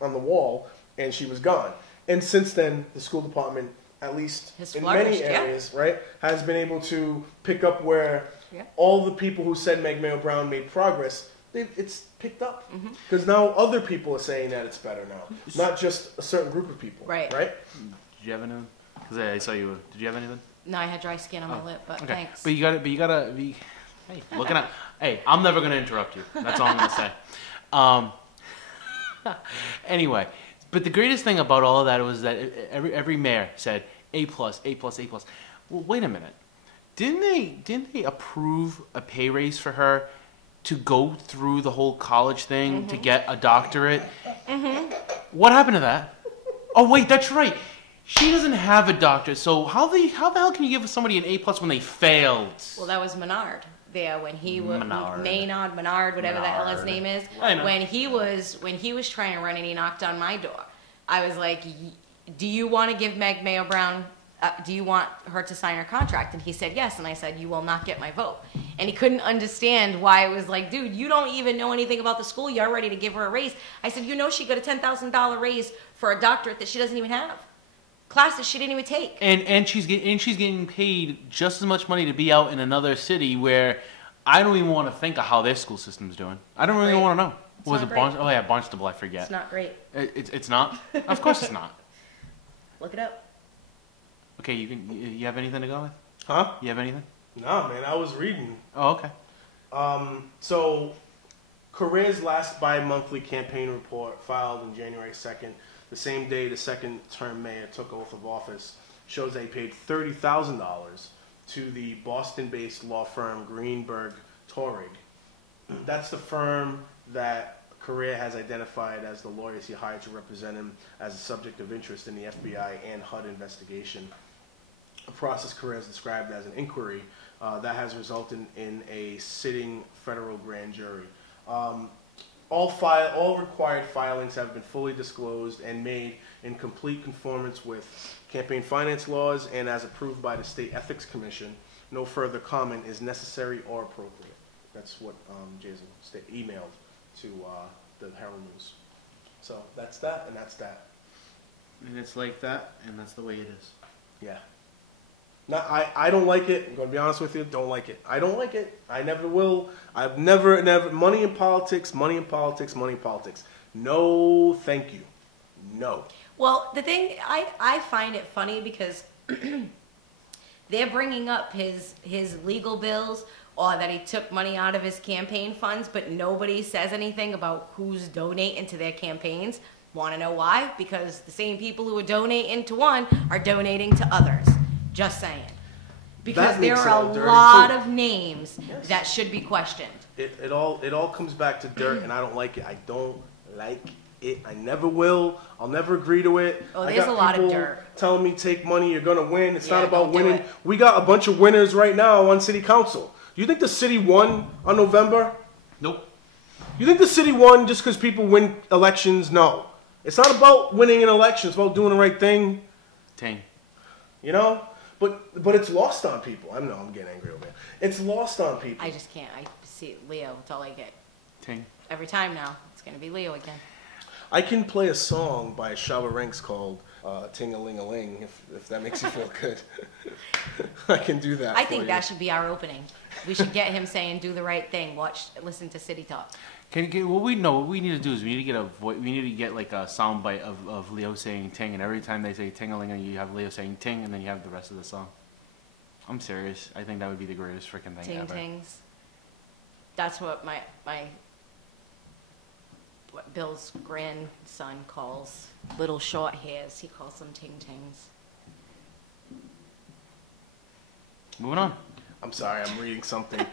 the wall, and she was gone. And since then, the school department, at least in many areas, right, has been able to pick up where all the people who said Meg Mayo Brown made progress, it's picked up. Because now other people are saying that it's better now, not just a certain group of people. Right? Did you have anything? Because I saw you. Did you have anything? No, I had dry skin on my lip, but thanks. But you gotta be. Hey, looking at. Hey, I'm never gonna interrupt you. That's all I'm gonna say. Anyway. But the greatest thing about all of that was that every mayor said A+, A+, A+. Well, wait a minute. Didn't they approve a pay raise for her to go through the whole college thing to get a doctorate? What happened to that? Oh wait, that's right. She doesn't have a doctorate. So how the hell can you give somebody an A+ when they failed? Well, that was Menard. There when he was Menard, whatever the hell his name is. When he was trying to run and he knocked on my door, I was like, "Do you want to give Meg Mayo Brown? Do you want her to sign her contract?" And he said yes. And I said, "You will not get my vote." And he couldn't understand why it was like, "Dude, you don't even know anything about the school. You're ready to give her a raise." I said, "You know she got a $10,000 raise for a doctorate that she doesn't even have. Classes she didn't even take." And she's getting paid just as much money to be out in another city where I don't even want to think of how their school system's doing. I don't really want to know. Was it Barnstable? Oh yeah, Barnstable. I forget. It's not great. It's not. Of course it's not. Look it up. Okay, you have anything to go with? Huh? You have anything? Nah, man. I was reading. Oh, okay. So, Correa's last bi-monthly campaign report, filed on January 2nd, the same day the second-term mayor took oath of office, shows they paid $30,000 to the Boston-based law firm Greenberg Torrig. That's the firm that Correa has identified as the lawyers he hired to represent him as a subject of interest in the FBI and HUD investigation. A process Correa has described as an inquiry that has resulted in a sitting federal grand jury. All required filings have been fully disclosed and made in complete conformance with campaign finance laws and as approved by the State Ethics Commission. No further comment is necessary or appropriate. That's what Jason emailed to the Herald News. So that's that, and that's that. And it's like that, and that's the way it is. Yeah. No, I don't like it. I'm going to be honest with you. Don't like it. I don't like it. I never will. I've never, money in politics, money in politics, money in politics. No, thank you. No. Well, the thing, I find it funny because they're bringing up his legal bills or that he took money out of his campaign funds, but nobody says anything about who's donating to their campaigns. Want to know why? Because the same people who are donating to one are donating to others. Just saying. Because there are a lot of names that should be questioned. It all comes back to dirt, and I don't like it. I don't like it. I never will. I'll never agree to it. Oh, I there's got a lot of people dirt. telling me take money, you're gonna win. It's Yeah, not about don't do winning. it. We got a bunch of winners right now on city council. Do you think the city won on November? Nope. You think the city won just because people win elections? No. It's not about winning an election. It's about doing the right thing. Ting. You know? But it's lost on people. I know I'm getting angry over here. It's lost on people. I just can't. I see Leo. That's all I get. Ting. Every time now, it's gonna be Leo again. I can play a song by Shabba Ranks called Ting-a-ling-a-ling, if that makes you feel good. I can do that. I think that should be our opening. We should get him saying, "Do the right thing." Listen to City Talk. What we need to do is we need to get we need to get like a sound bite of Leo saying ting, and every time they say ting-a-ling, you have Leo saying ting, and then you have the rest of the song. I'm serious. I think that would be the greatest freaking thing Ting ever. tings. That's what what Bill's grandson calls little short hairs. He calls them ting tings. Moving on. I'm sorry, I'm reading something.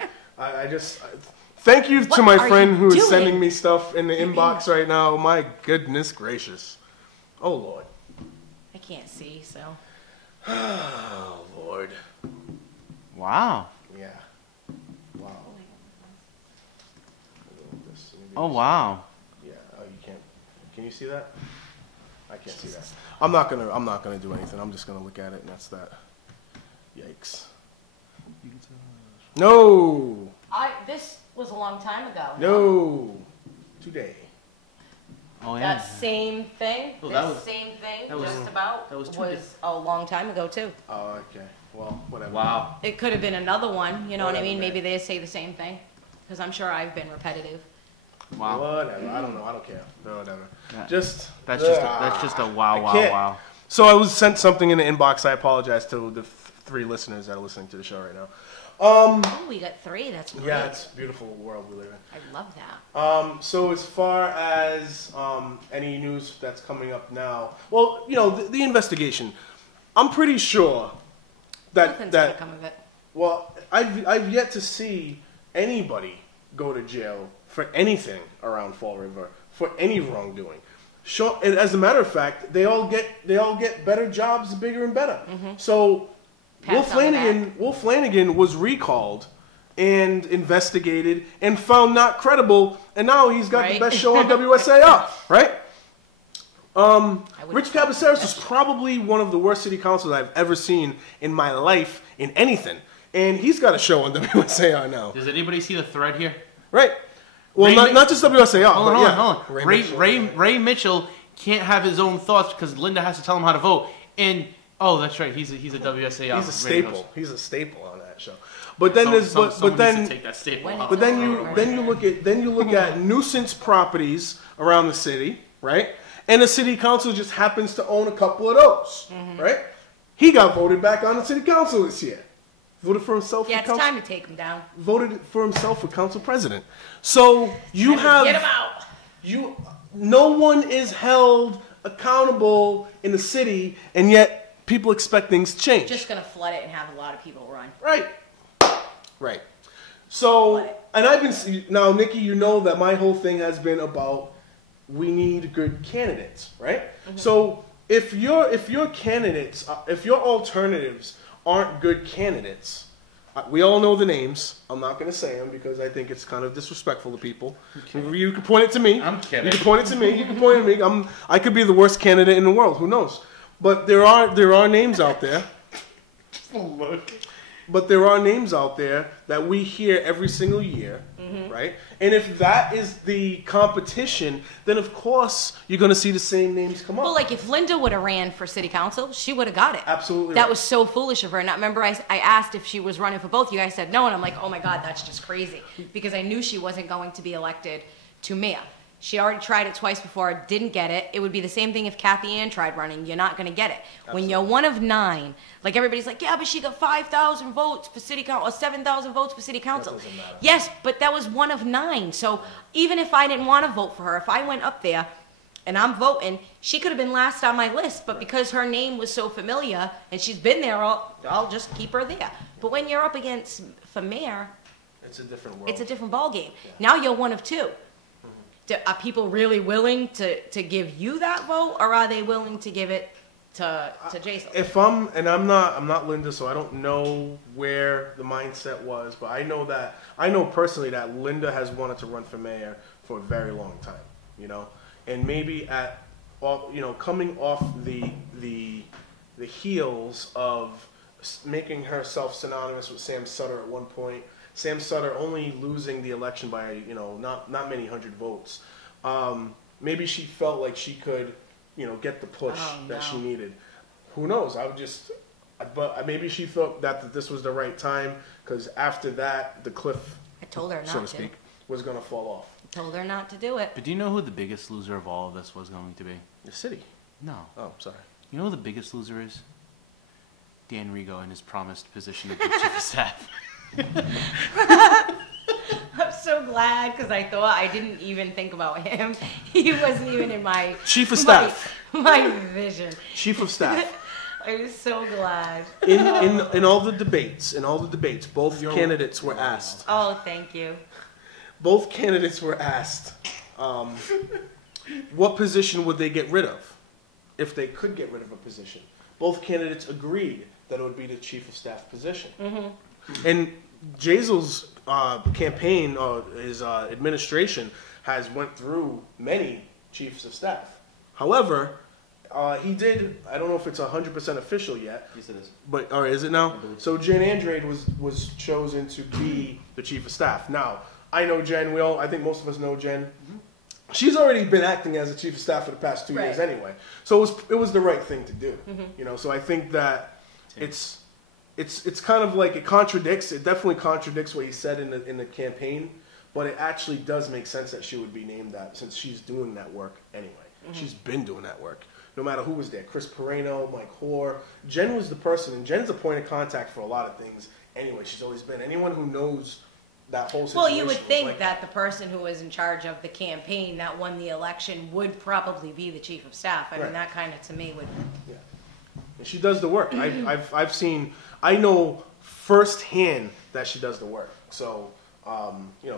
Thank you to What my are friend you who is doing? sending me stuff in the inbox right now. My goodness gracious. Oh, Lord. I can't see, so. Oh, Lord. Wow. Yeah. Wow. Oh wow. Yeah. Oh, you can't. Can you see that? I can't see that. I'm not gonna do anything. I'm just gonna look at it, and that's that. Yikes. No. This was a long time ago. No. Today. Oh yeah. That same thing, Oh, this that was- same thing, that was- just about, that was two was a long time ago too. Oh, okay. Well, whatever. Wow. It could have been another one, you know what I Whatever, mean? man. Maybe they say the same thing. Because I'm sure I've been repetitive. Wow. Whatever. I don't know. I don't care. Whatever. Yeah. That's just a wow, I wow, can't. wow. So I was sent something in the inbox. I apologize to the 3 listeners that are listening to the show right now. Oh, we got 3. That's great. Yeah, it's a beautiful world we live in. I love that. So as far as any news that's coming up now, well, you know, the investigation. I'm pretty sure Nothing's that gonna come of it. well, I've yet to see anybody go to jail for anything around Fall River for any wrongdoing. Sure, and as a matter of fact, they all get better jobs, bigger and better. So Pats on the back. Will Flanagan was recalled and investigated and found not credible, and now he's got the Right. best show on WSAR, right? wouldn't Rich call it Cabaceres the is best show. probably one of the worst city councils I've ever seen in my life in anything, and he's got a show on WSAR now, Does anybody see the thread here? right? Well, Ray not just WSAR, Hold but on, yeah. hold on. Ray Mitchell. Ray Mitchell can't have his own thoughts because Linda has to tell him how to vote. And oh, that's right, he's a WSAR. He's a radio staple. host. He's a staple on that show. But then there's Someone but then needs to take that staple When out. But then you look at nuisance properties around the city, right? And the city council just happens to own a couple of those, right? He got voted back on the city council this year. Voted for himself. Yeah, for it's council, time to take him down. voted for himself for council president. So you Time to get him have out. no one is held accountable in the city, and yet people expect things to change. Just gonna flood it and have a lot of people run. Right. Right. So, and I've been now, Nikki. You know that my whole thing has been about we need good candidates, right? So if your candidates, if your alternatives aren't good candidates, we all know the names. I'm not going to say them because I think it's kind of disrespectful to people. You can point it to me. I'm kidding. You can point it to me. You can point it to me. I could be the worst candidate in the world. Who knows? But there are names out there. But there are names out there that we hear every single year, right? And if that is the competition, then of course you're going to see the same names come up. Well, like if Linda would have ran for city council, she would have got it. Absolutely That right. was so foolish of her. And I remember I asked if she was running for both. You guys said no, and I'm like, oh my God, that's just crazy. Because I knew she wasn't going to be elected to mayor. She already tried it twice before, didn't get it. It would be the same thing if Kathy Ann tried running. You're not going to get it. When you're one of 9, like everybody's like, yeah, but she got 5,000 votes for city council, or 7,000 votes for city council. doesn't matter. Yes, but that was one of 9. So even if I didn't want to vote for her, if I went up there and I'm voting, she could have been last on my list. But because her name was so familiar and she's been there, I'll just keep her there. But when you're up against for mayor, It's a different world. it's a different ballgame. Now you're one of 2. are people really willing to give you that vote, or are they willing to give it to Jason? I'm not Linda, so I don't know where the mindset was, but I know personally that Linda has wanted to run for mayor for a very long time, you know, and maybe coming off the heels of making herself synonymous with Sam Sutter at one point. Sam Sutter only losing the election by not many hundred votes. Maybe she felt like she could get the push that she needed. Who knows? But maybe she thought that this was the right time, because after that, the cliff, I told her not so to speak, was going to fall off. I told her not to do it. But do you know who the biggest loser of all of this was going to be? The city. No. Oh, sorry. You know who the biggest loser is? Dan Rigo in his promised position of chief of staff. I'm so glad, because I thought I didn't even think about him. He wasn't even in my chief of staff. My vision. Chief of staff. I was so glad. In all the debates, both candidates were asked. Oh, thank you. Both candidates were asked, what position would they get rid of if they could get rid of a position. Both candidates agreed that it would be the chief of staff position. Mm-hmm. And Jazel's campaign, his administration, has went through many chiefs of staff. However, he did, I don't know if it's 100% official yet. Yes, it is. But, or is it now? So Jen Andrade was chosen to be the chief of staff. Now, I know Jen, I think most of us know Jen. Mm-hmm. She's already been acting as a chief of staff for the past 2 years anyway. So it was the right thing to do. Mm-hmm. So I think that it's kind of like it definitely contradicts what he said in the campaign, but it actually does make sense that she would be named that, since she's doing that work anyway. Mm-hmm. She's been doing that work. No matter who was there, Chris Perreno, Mike Hoare, Jen was the person, and Jen's a point of contact for a lot of things anyway. She's always been. Anyone who knows that whole situation. Well, you would think that the person who was in charge of the campaign that won the election would probably be the chief of staff. I mean, that kind of, to me, would... Yeah. And she does the work. I know firsthand that she does the work. So,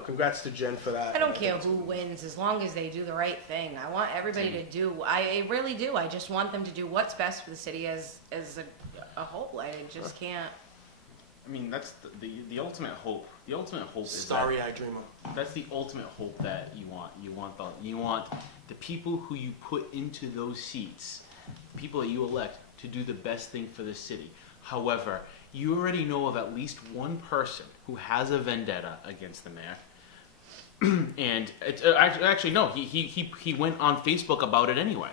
congrats to Jen for that. I don't care who wins, as long as they do the right thing. I want everybody to do, I really do. I just want them to do what's best for the city as a whole. I just can't... I mean, that's the ultimate hope. The ultimate hope is Starry-eyed dreamer. That's the ultimate hope that you want. You want the people who you put into those seats, people that you elect, to do the best thing for the city. However, you already know of at least one person who has a vendetta against the mayor, and actually no, he went on Facebook about it anyway.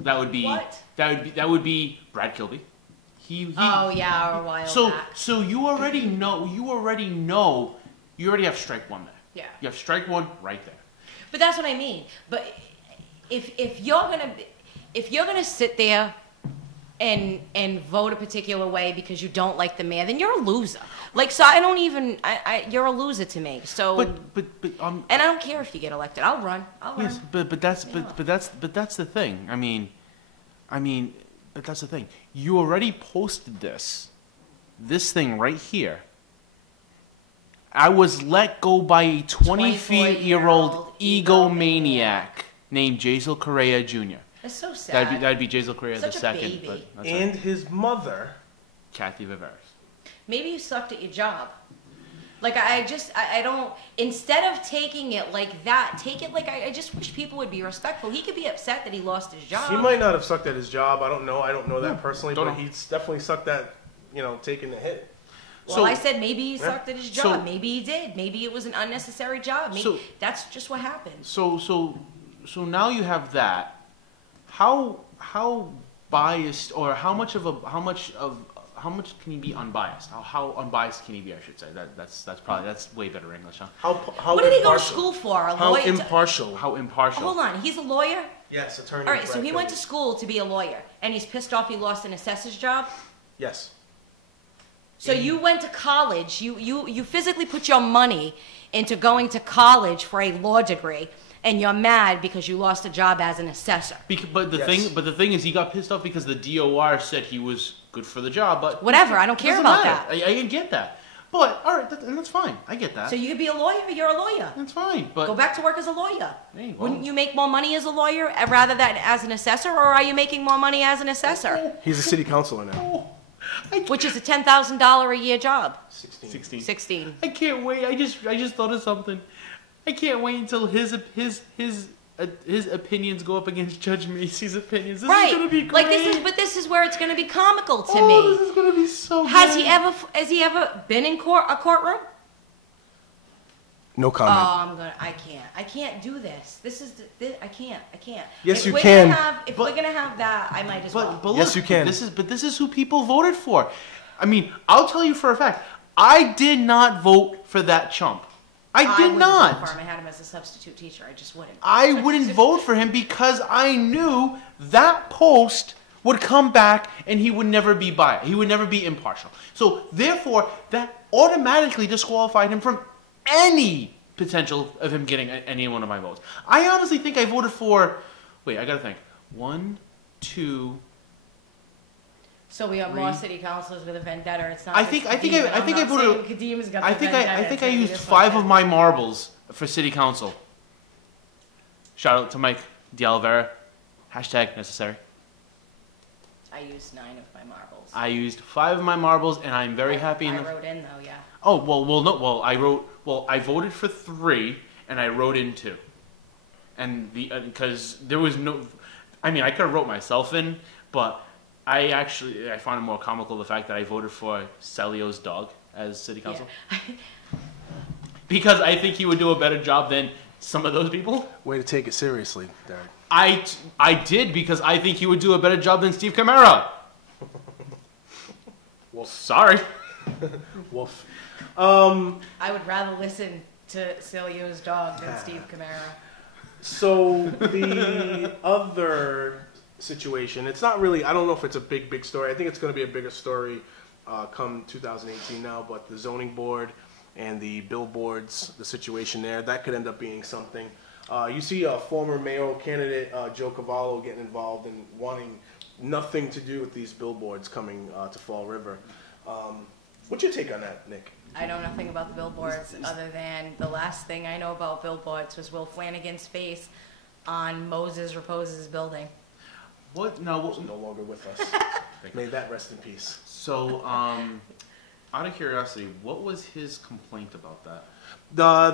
That would be what? That would be Brad Kilby. A while back. So you already have strike one there. Yeah. You have strike one right there. But that's what I mean. But if you're gonna sit there and vote a particular way because you don't like the mayor, then you're a loser. Like, so I don't even you're a loser to me. So but and I don't care if you get elected. I'll run. Yes, but that's the thing. I mean, but that's the thing. You already posted this thing right here. I was let go by a 24-year-old egomaniac named Jazel Correa Jr. That's so sad. That'd be Jazel Correa Such the a second. baby. But that's and right. his mother, Kathy Viveris. Maybe you sucked at your job. Like, I don't, instead of taking it like that, take it like, I just wish people would be respectful. He could be upset that he lost his job. he might not have sucked at his job. I don't know that personally, Don't but know. he's definitely sucked at, taking the hit. Well, I said maybe he sucked at his job. So- Maybe he did. Maybe it was an unnecessary job. Maybe that's just what happened. So now you have that. How biased, or how much can he be unbiased? How unbiased can he be? I should say that's way better English, huh? How What did he go to impartial? school for? A How lawyer? impartial? How impartial? Hold on, he's a lawyer? Yes, attorney. All right, so Brad he went Kilby. to school to be a lawyer, and he's pissed off he lost an assessor's job? Yes. So you went to college, you physically put your money into going to college for a law degree, and you're mad because you lost a job as an assessor. But the thing is, he got pissed off because the DOR said he was good for the job. But Whatever, I don't care doesn't about matter. that. I get that. But all right, and that's fine. I get that. So you could be a lawyer. You're a lawyer. That's fine. But Go back to work as a lawyer. Hey, well. Wouldn't you make more money as a lawyer rather than as an assessor, or are you making more money as an assessor? He's a city councilor now. Which is a $10,000 a year job. 16. 16. I can't wait. I just thought of something. I can't wait until his opinions go up against Judge Macy's opinions. This is gonna be great. Like this is where it's gonna be comical to Oh, me. this is gonna be so good. Has he ever been in a courtroom? No Oh, comment. I can't do this. I can't. Yes, If you we're can. If we're gonna have that, I might as well. But Yes, you can. This is who people voted for. I mean, I'll tell you for a fact. I did not vote for that chump. I did wouldn't not. vote for him. I had him as a substitute teacher. I just wouldn't. I wouldn't vote for him because I knew that post would come back and he would never be biased. He would never be impartial. So therefore, that automatically disqualified him from any potential of him getting any one of my votes. I honestly think I voted for. Wait, I gotta think. 1, 2. So we have 3. more city councilors with a vendetta. It's not. I think I voted. Kadim's got I the think vendetta. I used 5 of my marbles for city council. Shout out to Mike D'Alvera. Hashtag necessary. I used 9 of my marbles. I used 5 of my marbles, and I'm very happy. I wrote in though, yeah. Oh no. I voted for 3, and I wrote in 2, and because there was no. I mean, I could have wrote myself in, but I found it more comical the fact that I voted for Celio's dog as city council. Yeah. Because I think he would do a better job than some of those people. Way to take it seriously, Derek. I did because I think he would do a better job than Steve Camara. Well, sorry. Wolf. I would rather listen to Celio's dog than Steve Camara. So the other situation, it's not really, I don't know if it's a big story. I think it's going to be a bigger story come 2018 now, but the zoning board and the billboards, the situation there, that could end up being something. You see a former mayoral candidate, Joe Cavallo, getting involved and wanting nothing to do with these billboards coming to Fall River. What's your take on that, Nick? I know nothing about the billboards other than the last thing I know about billboards was Will Flanagan's face on Moses Repose's building. What? No. He's no longer with us. May that rest in peace. So, out of curiosity, what was his complaint about that?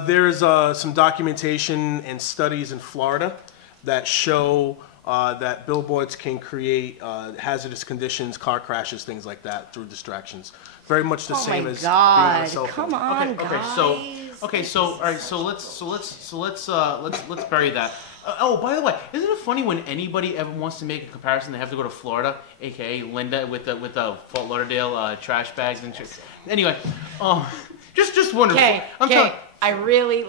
There's some documentation and studies in Florida that show that billboards can create hazardous conditions, car crashes, things like that through distractions. Very much the same as being on a cell phone. Come on, Okay, guys. so all right, so let's bury that. Oh, by the way, isn't it funny when anybody ever wants to make a comparison, they have to go to Florida, aka Linda with the Fort Lauderdale trash bags and shit. Anyway, just wonderful. Okay. I really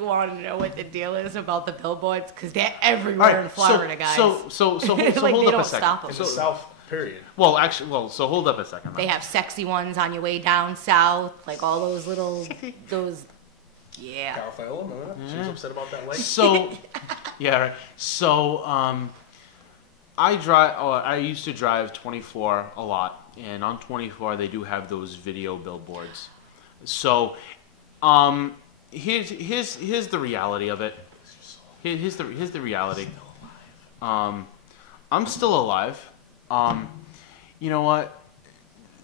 want to know what the deal is about the billboards because they're everywhere in Florida, guys. So hold Like, up they a don't second. stop 'em. In the South, period. So hold up a second. They have sexy ones on your way down south, like all those little, yeah. Carol Fiola, remember that? She was upset about that light. So, yeah, right. So, I used to drive 24 a lot, and on 24 they do have those video billboards. So, here's the reality of it. Here's the reality. I'm still alive. You know what?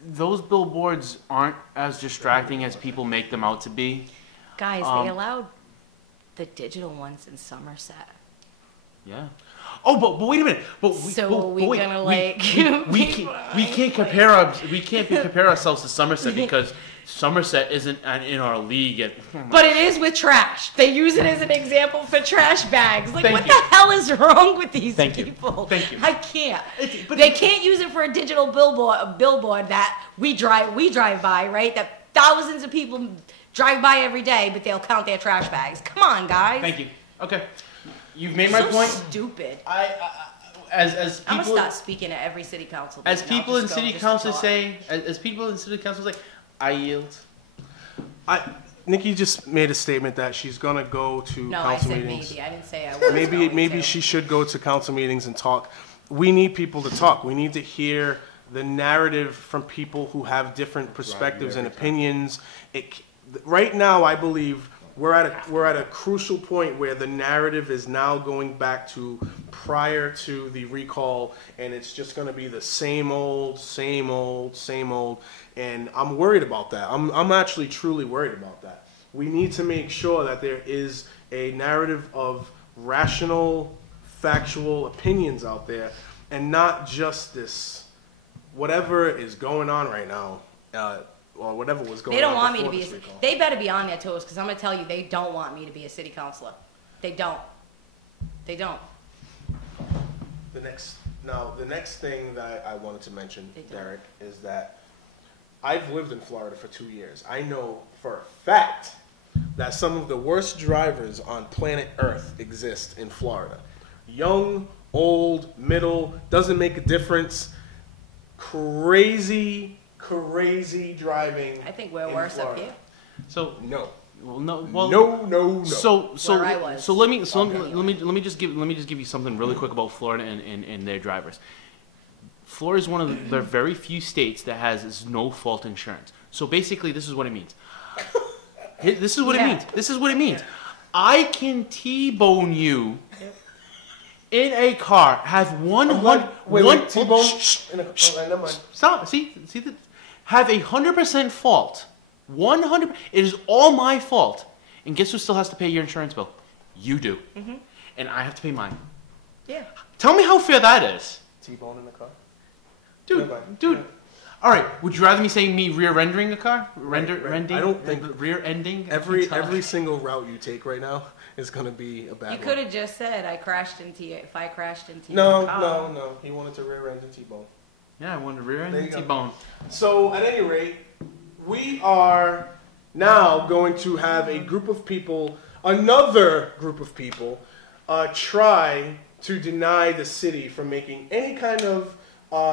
Those billboards aren't as distracting as people make them out to be. Guys, they allowed the digital ones in Somerset. Yeah. Oh, but wait a minute. We can't compare ourselves to Somerset because Somerset isn't in our league yet. But it is with trash. They use it as an example for trash bags. Like, Thank what you. the hell is wrong with these Thank you. people? Thank you. I can't. But They can't use it for a digital billboard that we drive by, right? That thousands of people drive by every day, but they'll count their trash bags. Come on, guys. Thank you. Okay. You've made my So point. stupid. As I'm gonna people start speaking at every city council. as meeting. I'll people in just go city just to council talk. say I yield. Nikki just made a statement that she's gonna go to No, I council said meetings. maybe. I didn't say I was Maybe going to. she should go to council meetings and talk. We need people to talk. We need to hear the narrative from people who have different perspectives and opinions. Right now, I believe we're at a crucial point where the narrative is now going back to prior to the recall, and it's just going to be the same old, and I'm worried about that. I'm actually truly worried about that. We need to make sure that there is a narrative of rational, factual opinions out there, and not just this whatever is going on right now. Or whatever was going on. They don't want me to before be. this recall. They better be on their toes, because I'm gonna tell you, they don't want me to be a city councilor. They don't. They don't. The next thing that I wanted to mention, Derek, is that I've lived in Florida for 2 years. I know for a fact that some of the worst drivers on planet Earth exist in Florida. Young, old, middle, doesn't make a difference. Crazy driving. I think we're in worse Florida. up here. So No. well, no. Well, No. So Where I was. let me Anyway. let me just give you something really quick about Florida and their drivers. Florida is one of the very few states that has no fault insurance. So basically, this is what it means. This is what it means. This is what it means. I can T-bone you in a car. Have one T-bone. Never mind. Stop. See that. Have 100% fault. 100. It is all my fault. And guess who still has to pay your insurance bill? You do. Mm-hmm. And I have to pay mine. Yeah. Tell me how fair that is. T-bone in the car. Dude. All right. Would you rather me saying me rear-ending a car? Rending? I don't think rear-ending. every single route you take right now is going to be a bad You one. could have just said, I crashed into you. If I crashed into No. your car. He wanted to rear end a T-bone. Yeah, I wanted to rear-end There you the go. T-bone. So at any rate, we are now going to have a group of people, another group of people, try to deny the city from making any kind of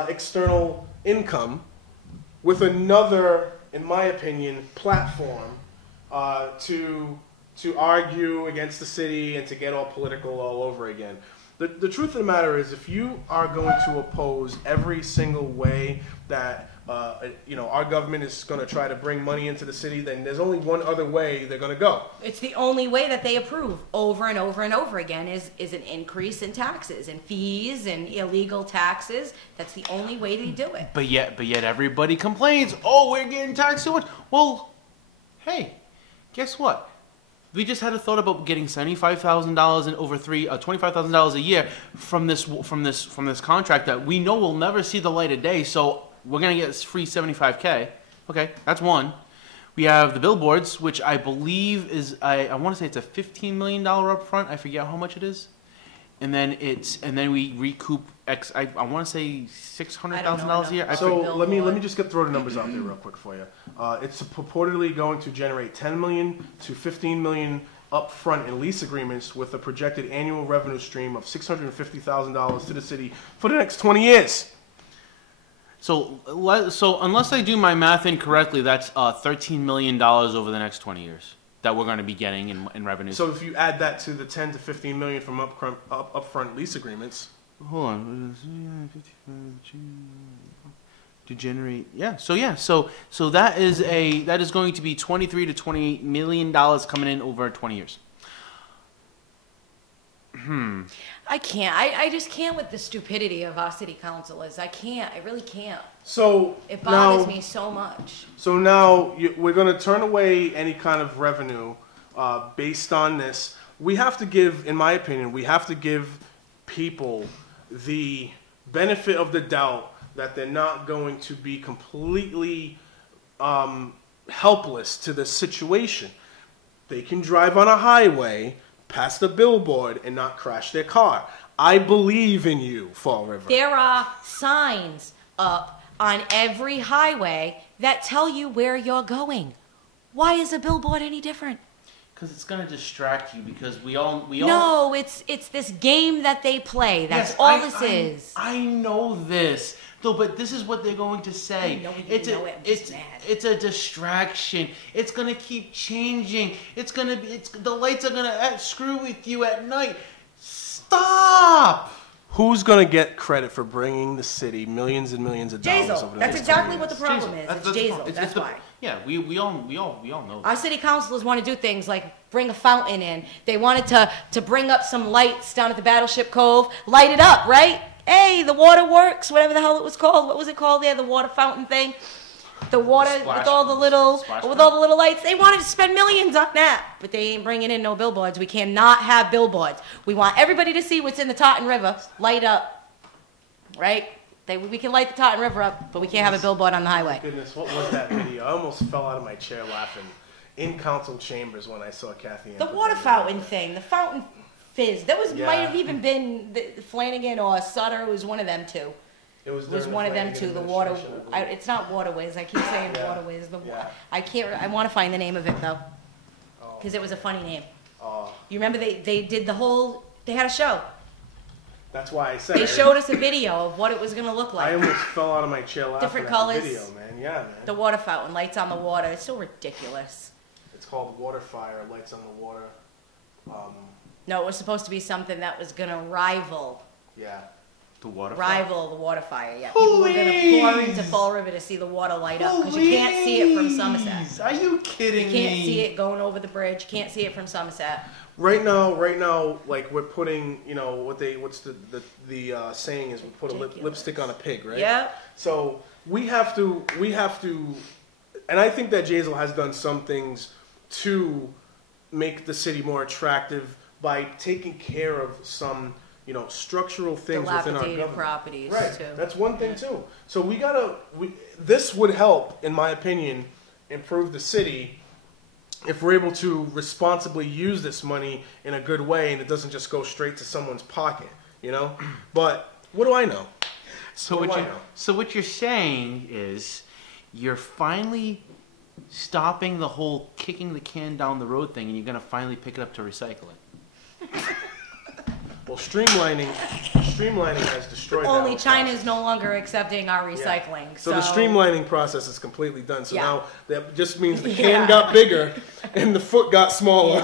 external income with another, in my opinion, platform to argue against the city and to get all political all over again. The truth of the matter is, if you are going to oppose every single way that our government is going to try to bring money into the city, then there's only one other way they're going to go. It's the only way that they approve over and over and over again is an increase in taxes and fees and illegal taxes. That's the only way they do it. But yet everybody complains. Oh, we're getting taxed so much. Well, hey, guess what? We just had a thought about getting $75,000 and over $25,000 a year from this contract that we know will never see the light of day. So we're gonna get free $75K. Okay, that's one. We have the billboards, which I believe is I want to say it's a $15 million upfront. I forget how much it is, and then we recoup I want to say $600,000 a year. So let me just throw the numbers out there real quick for you. It's purportedly going to generate $10 million to $15 million upfront in lease agreements with a projected annual revenue stream of $650,000 to the city for the next 20 years. So unless I do my math incorrectly, that's $13 million over the next 20 years that we're going to be getting in revenues. So if you add that to the 10 to 15 million from upfront lease agreements. Hold on. To generate, so that is going to be $23 to $28 million coming in over 20 years. I can't. I just can't with the stupidity of our city councilors. I can't. I really can't. So it bothers me so much. So now we're going to turn away any kind of revenue based on this. We have to give, in my opinion, people the benefit of the doubt that they're not going to be completely helpless to the situation. They can drive on a highway past a billboard and not crash their car. I believe in you, Fall River. There are signs up on every highway that tell you where you're going. Why is a billboard any different? Because it's going to distract you. Because we all. No, it's this game that they play. That's all this is. I know this. No, but this is what they're going to say. It's a distraction. It's gonna keep changing. The lights are gonna screw with you at night. Stop. Who's going to get credit for bringing the city millions and millions of dollars Jazel. over the That's next exactly 20 what the years? problem is. It's Jazel. That's why. Yeah, we all know. Our city councilors want to do things like bring a fountain in. They wanted to bring up some lights down at the Battleship Cove, light it up, right? Hey, the water works, whatever the hell it was called. What was it called there? The water fountain thing. The water with all the little lights. They wanted to spend millions on that, but they ain't bringing in no billboards. We cannot have billboards. We want everybody to see what's in the Taunton River light up, right? We can light the Taunton River up, but we can't have a billboard on the highway. Goodness, what was that video? I almost fell out of my chair laughing in council chambers when I saw Kathy. The water fountain thing, the fountain fizz. That might have even been Flanagan or Sutter. It was one of them two. It was one of them two. The water. It's not Waterways. I keep saying Waterways. I can't. I want to find the name of it though, because it was a funny name. You remember they did the whole. They had a show. That's why I said. They showed us a video of what it was going to look like. I almost fell out of my chair laughing Different at colors. the video, man. Yeah, man. The water fountain, lights on the water. It's so ridiculous. It's called Water Fire, Lights on the Water. No, it was supposed to be something that was going to rival. Yeah. The water Rival the water fire, yeah. People were going to pour into Fall River to see the water light up because you can't see it from Somerset. Are you kidding me? You can't see it going over the bridge. You can't see it from Somerset. Right now, like we're putting, what's the saying is we put a lipstick on a pig, right? Yeah. So we have to, and I think that Jazel has done some things to make the city more attractive by taking care of some, structural things within our government. Properties, right. too. That's one thing too. So this would help, in my opinion, improve the city if we're able to responsibly use this money in a good way and it doesn't just go straight to someone's pocket, But what do I know? So what you're saying is you're finally stopping the whole kicking the can down the road thing and you're going to finally pick it up to recycle it. Well, streamlining has destroyed that. Only China is no longer accepting our recycling. Yeah. So the streamlining process is completely done. So now that just means the can Yeah. got bigger and the foot got smaller.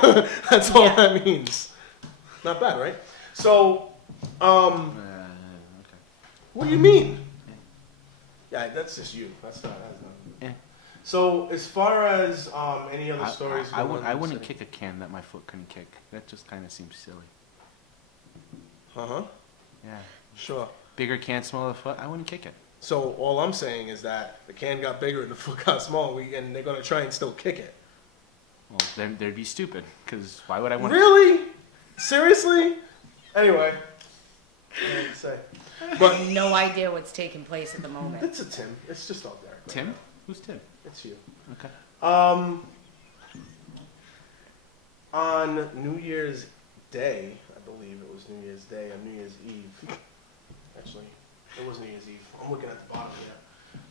That's all that means. Not bad, right? So, Okay. what do you mean? Yeah, that's just you. That's not. Yeah. So as far as any other stories, I wouldn't kick a can that my foot couldn't kick. That just kind of seems silly. Uh-huh. Yeah. Sure. Bigger can, smaller foot. I wouldn't kick it. So all I'm saying is that the can got bigger and the foot got smaller, and they're gonna try and still kick it. Well, then they'd be stupid. Because why would I want? Really? Seriously? Anyway. What do you say? But No idea what's taking place at the moment. it's a Tim. It's just all there. Tim? Who's Tim? It's you. Okay. On New Year's Day, I believe it was New Year's Day or New Year's Eve. Actually, it was New Year's Eve. I'm looking at the bottom here.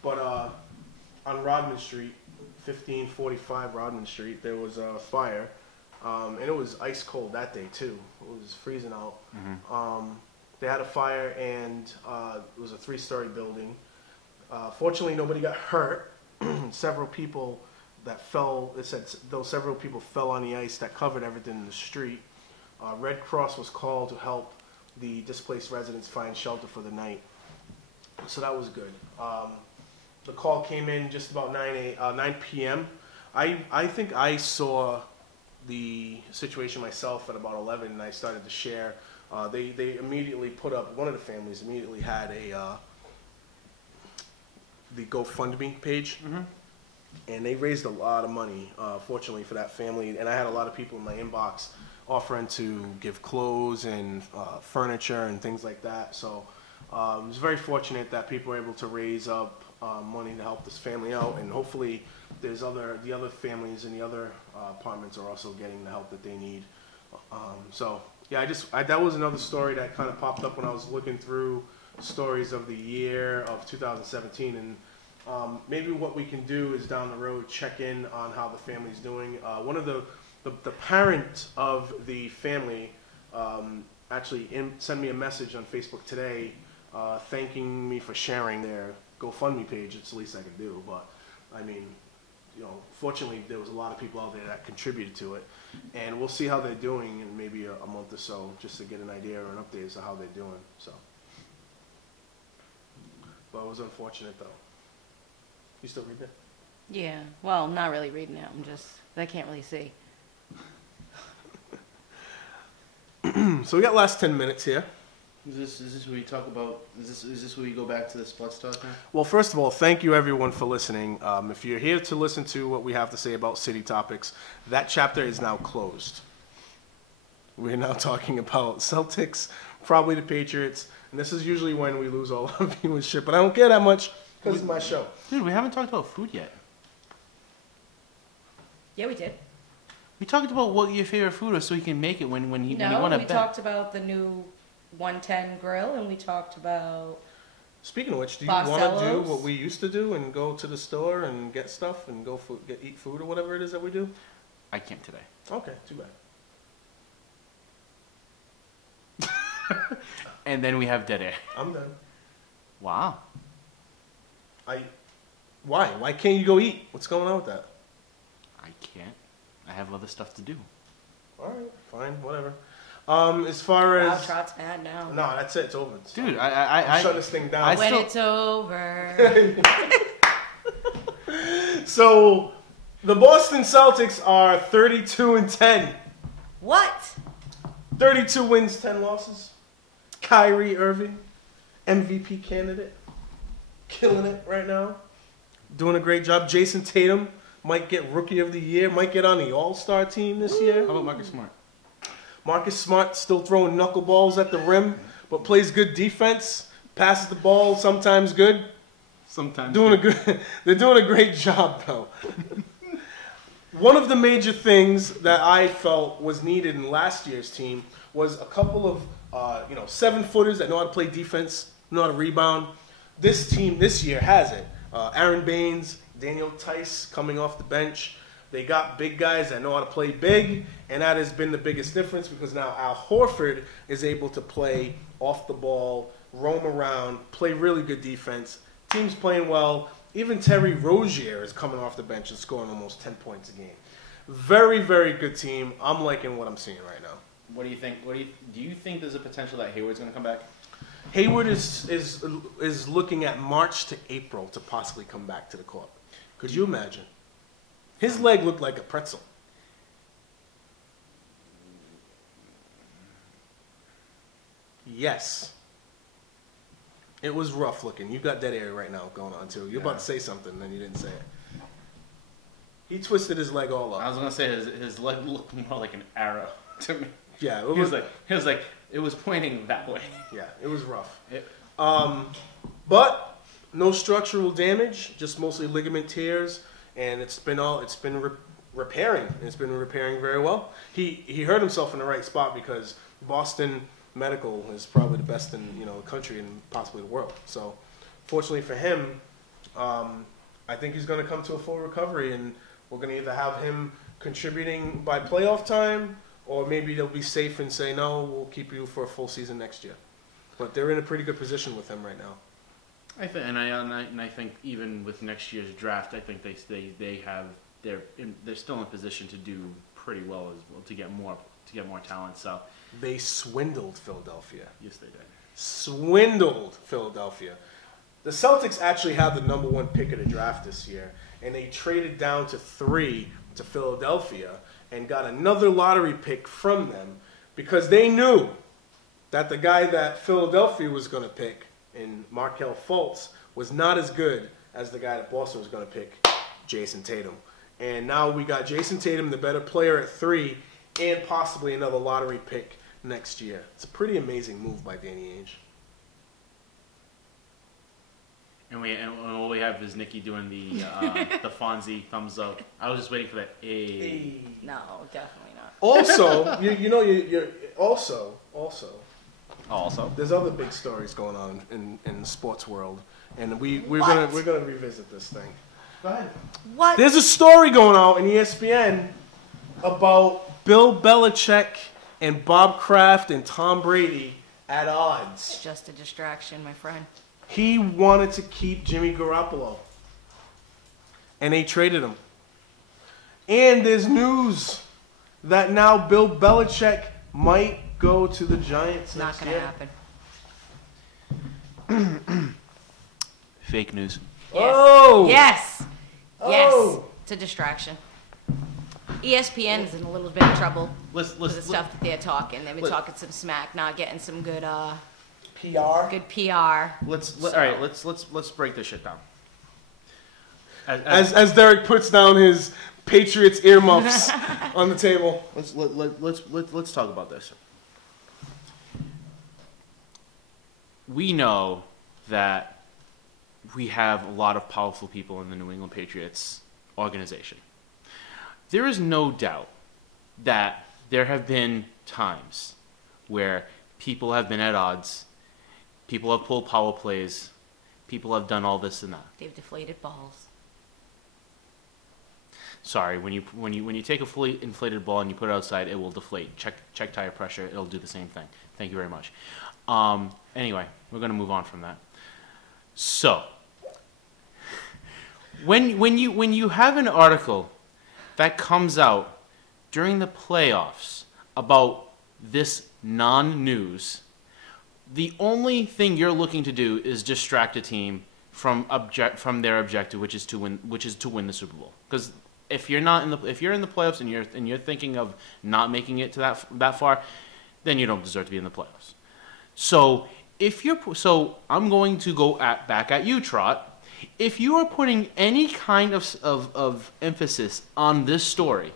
But on Rodman Street, 1545 Rodman Street, there was a fire. And it was ice cold that day, too. It was freezing out. Mm-hmm. They had a fire, and it was a 3-story building. Fortunately, nobody got hurt. Several people that fell, it said, though several people fell on the ice that covered everything in the street. Red Cross was called to help the displaced residents find shelter for the night. So that was good. The call came in just about 9 p.m. I think I saw the situation myself at about 11, and I started to share. They immediately put up, one of the families immediately had the GoFundMe page. Mm-hmm. And they raised a lot of money, fortunately, for that family. And I had a lot of people in my inbox offering to give clothes and furniture and things like that. So I was very fortunate that people were able to raise up money to help this family out. And hopefully the other families in the other apartments are also getting the help that they need. So yeah, that was another story that kind of popped up when I was looking through stories of the year of 2017. And maybe what we can do is down the road check in on how the family's doing. One of the parent of the family actually sent me a message on Facebook today thanking me for sharing their GoFundMe page. It's the least I can do, but I mean, fortunately there was a lot of people out there that contributed to it. And we'll see how they're doing in maybe a month or so, just to get an idea or an update as to how they're doing. So, but it was unfortunate though. You still read it? Yeah. Well, I'm not really reading it. I can't really see. So we got last 10 minutes here. Is this where we talk about? Is this where we go back to the sports talk now? Well, first of all, thank you everyone for listening. If you're here to listen to what we have to say about city topics, that chapter is now closed. We're now talking about Celtics, probably the Patriots, and this is usually when we lose all our viewership, but I don't care that much because it's my show. Dude, we haven't talked about food yet. Yeah, we did. We talked about what your favorite food is so you can make it when you No, want to we bet. talked about the new 110 grill, and we talked about... Speaking of which, do you want to do Barcelos? what we used to do and go to the store and get stuff and go eat food or whatever it is that we do? I can't today. Okay, too bad. And then we have dead air. I'm done. Wow. Why? Why can't you go eat? What's going on with that? I can't. I have other stuff to do. All right, fine, whatever. As far Wow, as Trot's mad now. no, that's it. It's over. Dude, I shut this thing down. I When still- it's over. So, the Boston Celtics are 32-10. What? 32 wins, 10 losses. Kyrie Irving, MVP candidate, killing it right now, doing a great job. Jason Tatum might get Rookie of the Year, might get on the All-Star team this year. How about Marcus Smart? Marcus Smart still throwing knuckleballs at the rim, but plays good defense. Passes the ball sometimes good. Sometimes. They're doing a great job though. One of the major things that I felt was needed in last year's team was a couple of 7-footers that know how to play defense, know how to rebound. This team this year has it. Aaron Baines, Daniel Tice coming off the bench. They got big guys that know how to play big, and that has been the biggest difference because now Al Horford is able to play off the ball, roam around, play really good defense. Team's playing well. Even Terry Rozier is coming off the bench and scoring almost 10 points a game. Very, very good team. I'm liking what I'm seeing right now. What do you think? Do you think there's a potential that Hayward's going to come back? Hayward is looking at March to April to possibly come back to the court. Could you imagine? His leg looked like a pretzel. Yes. It was rough looking. You got dead air right now going on too. You're about to say something, and then you didn't say it. He twisted his leg all up. I was going to say his leg looked more like an arrow to me. Yeah, It was pointing that way. Yeah, it was rough. But no structural damage, just mostly ligament tears, and it's been repairing. It's been repairing very well. He hurt himself in the right spot because Boston Medical is probably the best in the country and possibly the world. So, fortunately for him, I think he's going to come to a full recovery, and we're going to either have him contributing by playoff time, or maybe they'll be safe and say, no, we'll keep you for a full season next year. But they're in a pretty good position with him right now. I think even with next year's draft, I think they're still in position to do pretty well as well to get more talent. So They swindled Philadelphia. yes, they did. Swindled Philadelphia. The Celtics actually had the number 1 pick of the draft this year, and they traded down to 3 to Philadelphia and got another lottery pick from them because they knew that the guy that Philadelphia was going to pick in Markelle Fultz was not as good as the guy that Boston was going to pick, Jason Tatum. And now we got Jason Tatum, the better player at 3, and possibly another lottery pick next year. It's a pretty amazing move by Danny Ainge. And all we have is Nikki doing the the Fonzie thumbs up. I was just waiting for that. No, definitely not. Also, you're also. Also, There's other big stories going on in the sports world, and we're gonna revisit this thing. go ahead. What? There's a story going on in ESPN about Bill Belichick and Bob Kraft and Tom Brady at odds. It's just a distraction, my friend. He wanted to keep Jimmy Garoppolo, and they traded him. And there's news that now Bill Belichick might go to the Giants Not next going year? to happen. Fake news. Yes. Oh! Yes. Yes. Oh! It's a distraction. ESPN is in a little bit of trouble Let's with the stuff that they're talking. They've been talking some smack, not getting some good PR? good PR. all right. Let's break this shit down. As Derek puts down his Patriots earmuffs on the table. Let's talk about this. We know that we have a lot of powerful people in the New England Patriots organization. There is no doubt that there have been times where people have been at odds, people have pulled power plays, people have done all this and that. They've deflated balls. Sorry, when you take a fully inflated ball and you put it outside, it will deflate. Check tire pressure; it'll do the same thing. Thank you very much. Anyway, we're gonna move on from that. So, when you have an article that comes out during the playoffs about this non-news, the only thing you're looking to do is distract a team from their objective, which is to win the Super Bowl. Because if you're in the playoffs and you're thinking of not making it to that far, then you don't deserve to be in the playoffs. So I'm going to go back at you, Trot. If you are putting any kind of emphasis on this story,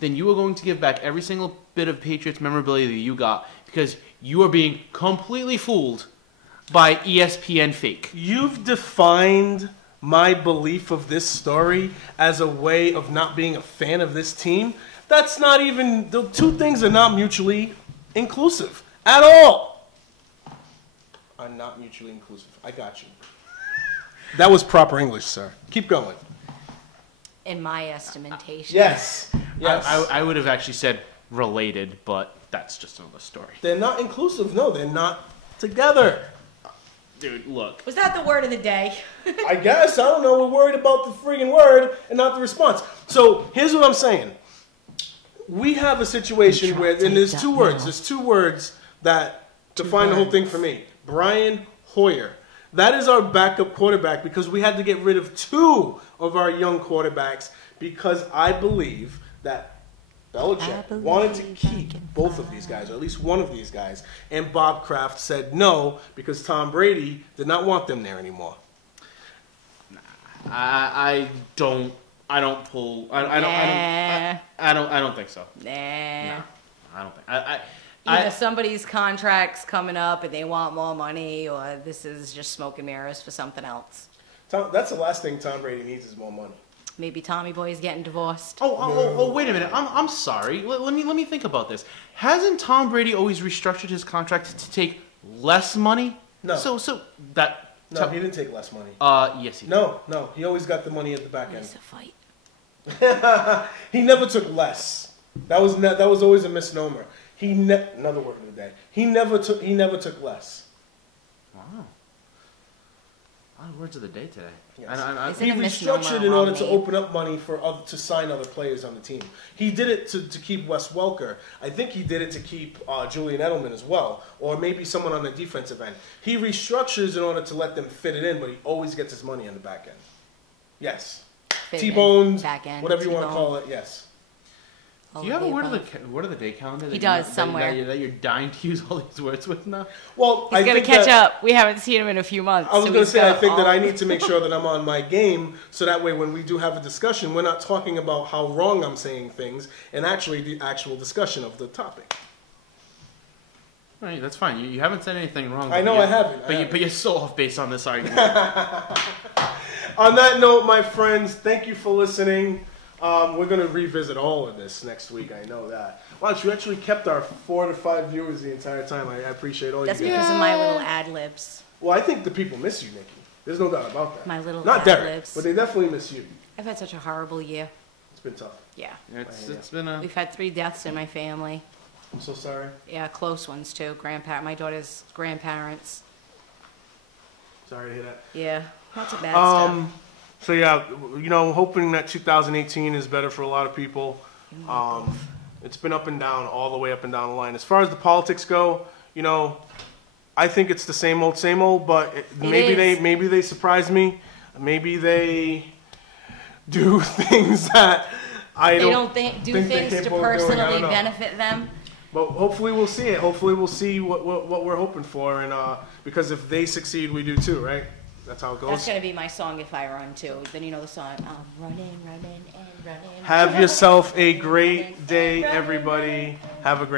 then you are going to give back every single bit of Patriots memorabilia that you got, because you are being completely fooled by ESPN fake. You've defined my belief of this story as a way of not being a fan of this team. That's not even, the two things are not mutually inclusive at all. Are not mutually inclusive. I got you. That was proper English, sir. Keep going. In my estimation. Yes. Yes. I would have actually said related, but that's just another story. They're not inclusive. No, they're not together. Dude, look. Was that the word of the day? I guess. I don't know. We're worried about the friggin' word and not the response. So here's what I'm saying. We have a situation where, and there's two words. There's two words that define the whole thing for me. Brian Hoyer. That is our backup quarterback, because we had to get rid of two of our young quarterbacks, because I believe that Belichick wanted to keep both of these guys, or at least one of these guys, and Bob Kraft said no because Tom Brady did not want them there anymore. I don't think so. Nah. No, I don't think. Either somebody's contract's coming up and they want more money, or this is just smoke and mirrors for something else. That's the last thing Tom Brady needs is more money. Maybe Tommy Boy's getting divorced. Oh, wait a minute. I'm sorry. Let me think about this. Hasn't Tom Brady always restructured his contract to take less money? No. So that. No, he didn't take less money. Yes, he did. No. He always got the money at the back end. It's a fight. He never took less. That was always a misnomer. Another word of the day. He never took less. Wow. A lot of words of the day today. Yes. Isn't He a misnomer restructured in order to wrong open up money to sign other players on the team. He did it to keep Wes Welker. I think he did it to keep Julian Edelman as well, or maybe someone on the defensive end. He restructures in order to let them fit it in, but he always gets his money on the back end. Yes. T-boned, whatever you want to call it, yes. Do you have a word of the day calendar? He does somewhere. That you're dying to use all these words with now? Well, He's going to catch up. We haven't seen him in a few months. I was going to say, I think that I need to make sure that I'm on my game, so that way when we do have a discussion, we're not talking about how wrong I'm saying things, and actually the actual discussion of the topic. All right, that's fine. You haven't said anything wrong. I know I haven't. But you're so off base on this argument. On that note, my friends, thank you for listening. We're going to revisit all of this next week. I know that. Wow, you actually kept our 4 to 5 viewers the entire time. I appreciate all That's you guys. because of my little ad-libs. Well, I think the people miss you, Nikki. There's no doubt about that. My little Not Derek, ad-libs. but they definitely miss you. I've had such a horrible year. It's been tough. Yeah. It's been a... We've had 3 deaths in my family. I'm so sorry. Yeah, close ones too. My daughter's grandparents. Sorry to hear that. Yeah, lots of bad stuff. So yeah, hoping that 2018 is better for a lot of people. It's been up and down, all the way up and down the line. As far as the politics go, you know, I think it's the same old, but maybe they surprise me. Maybe they do things that I don't think do things to personally benefit them. But hopefully we'll see it. Hopefully we'll see what we're hoping for, and because if they succeed, we do too, right? That's how it goes. That's gonna be my song if I run too. Then you know the song. I'm running and running. Have yourself a great day, everybody. Have a great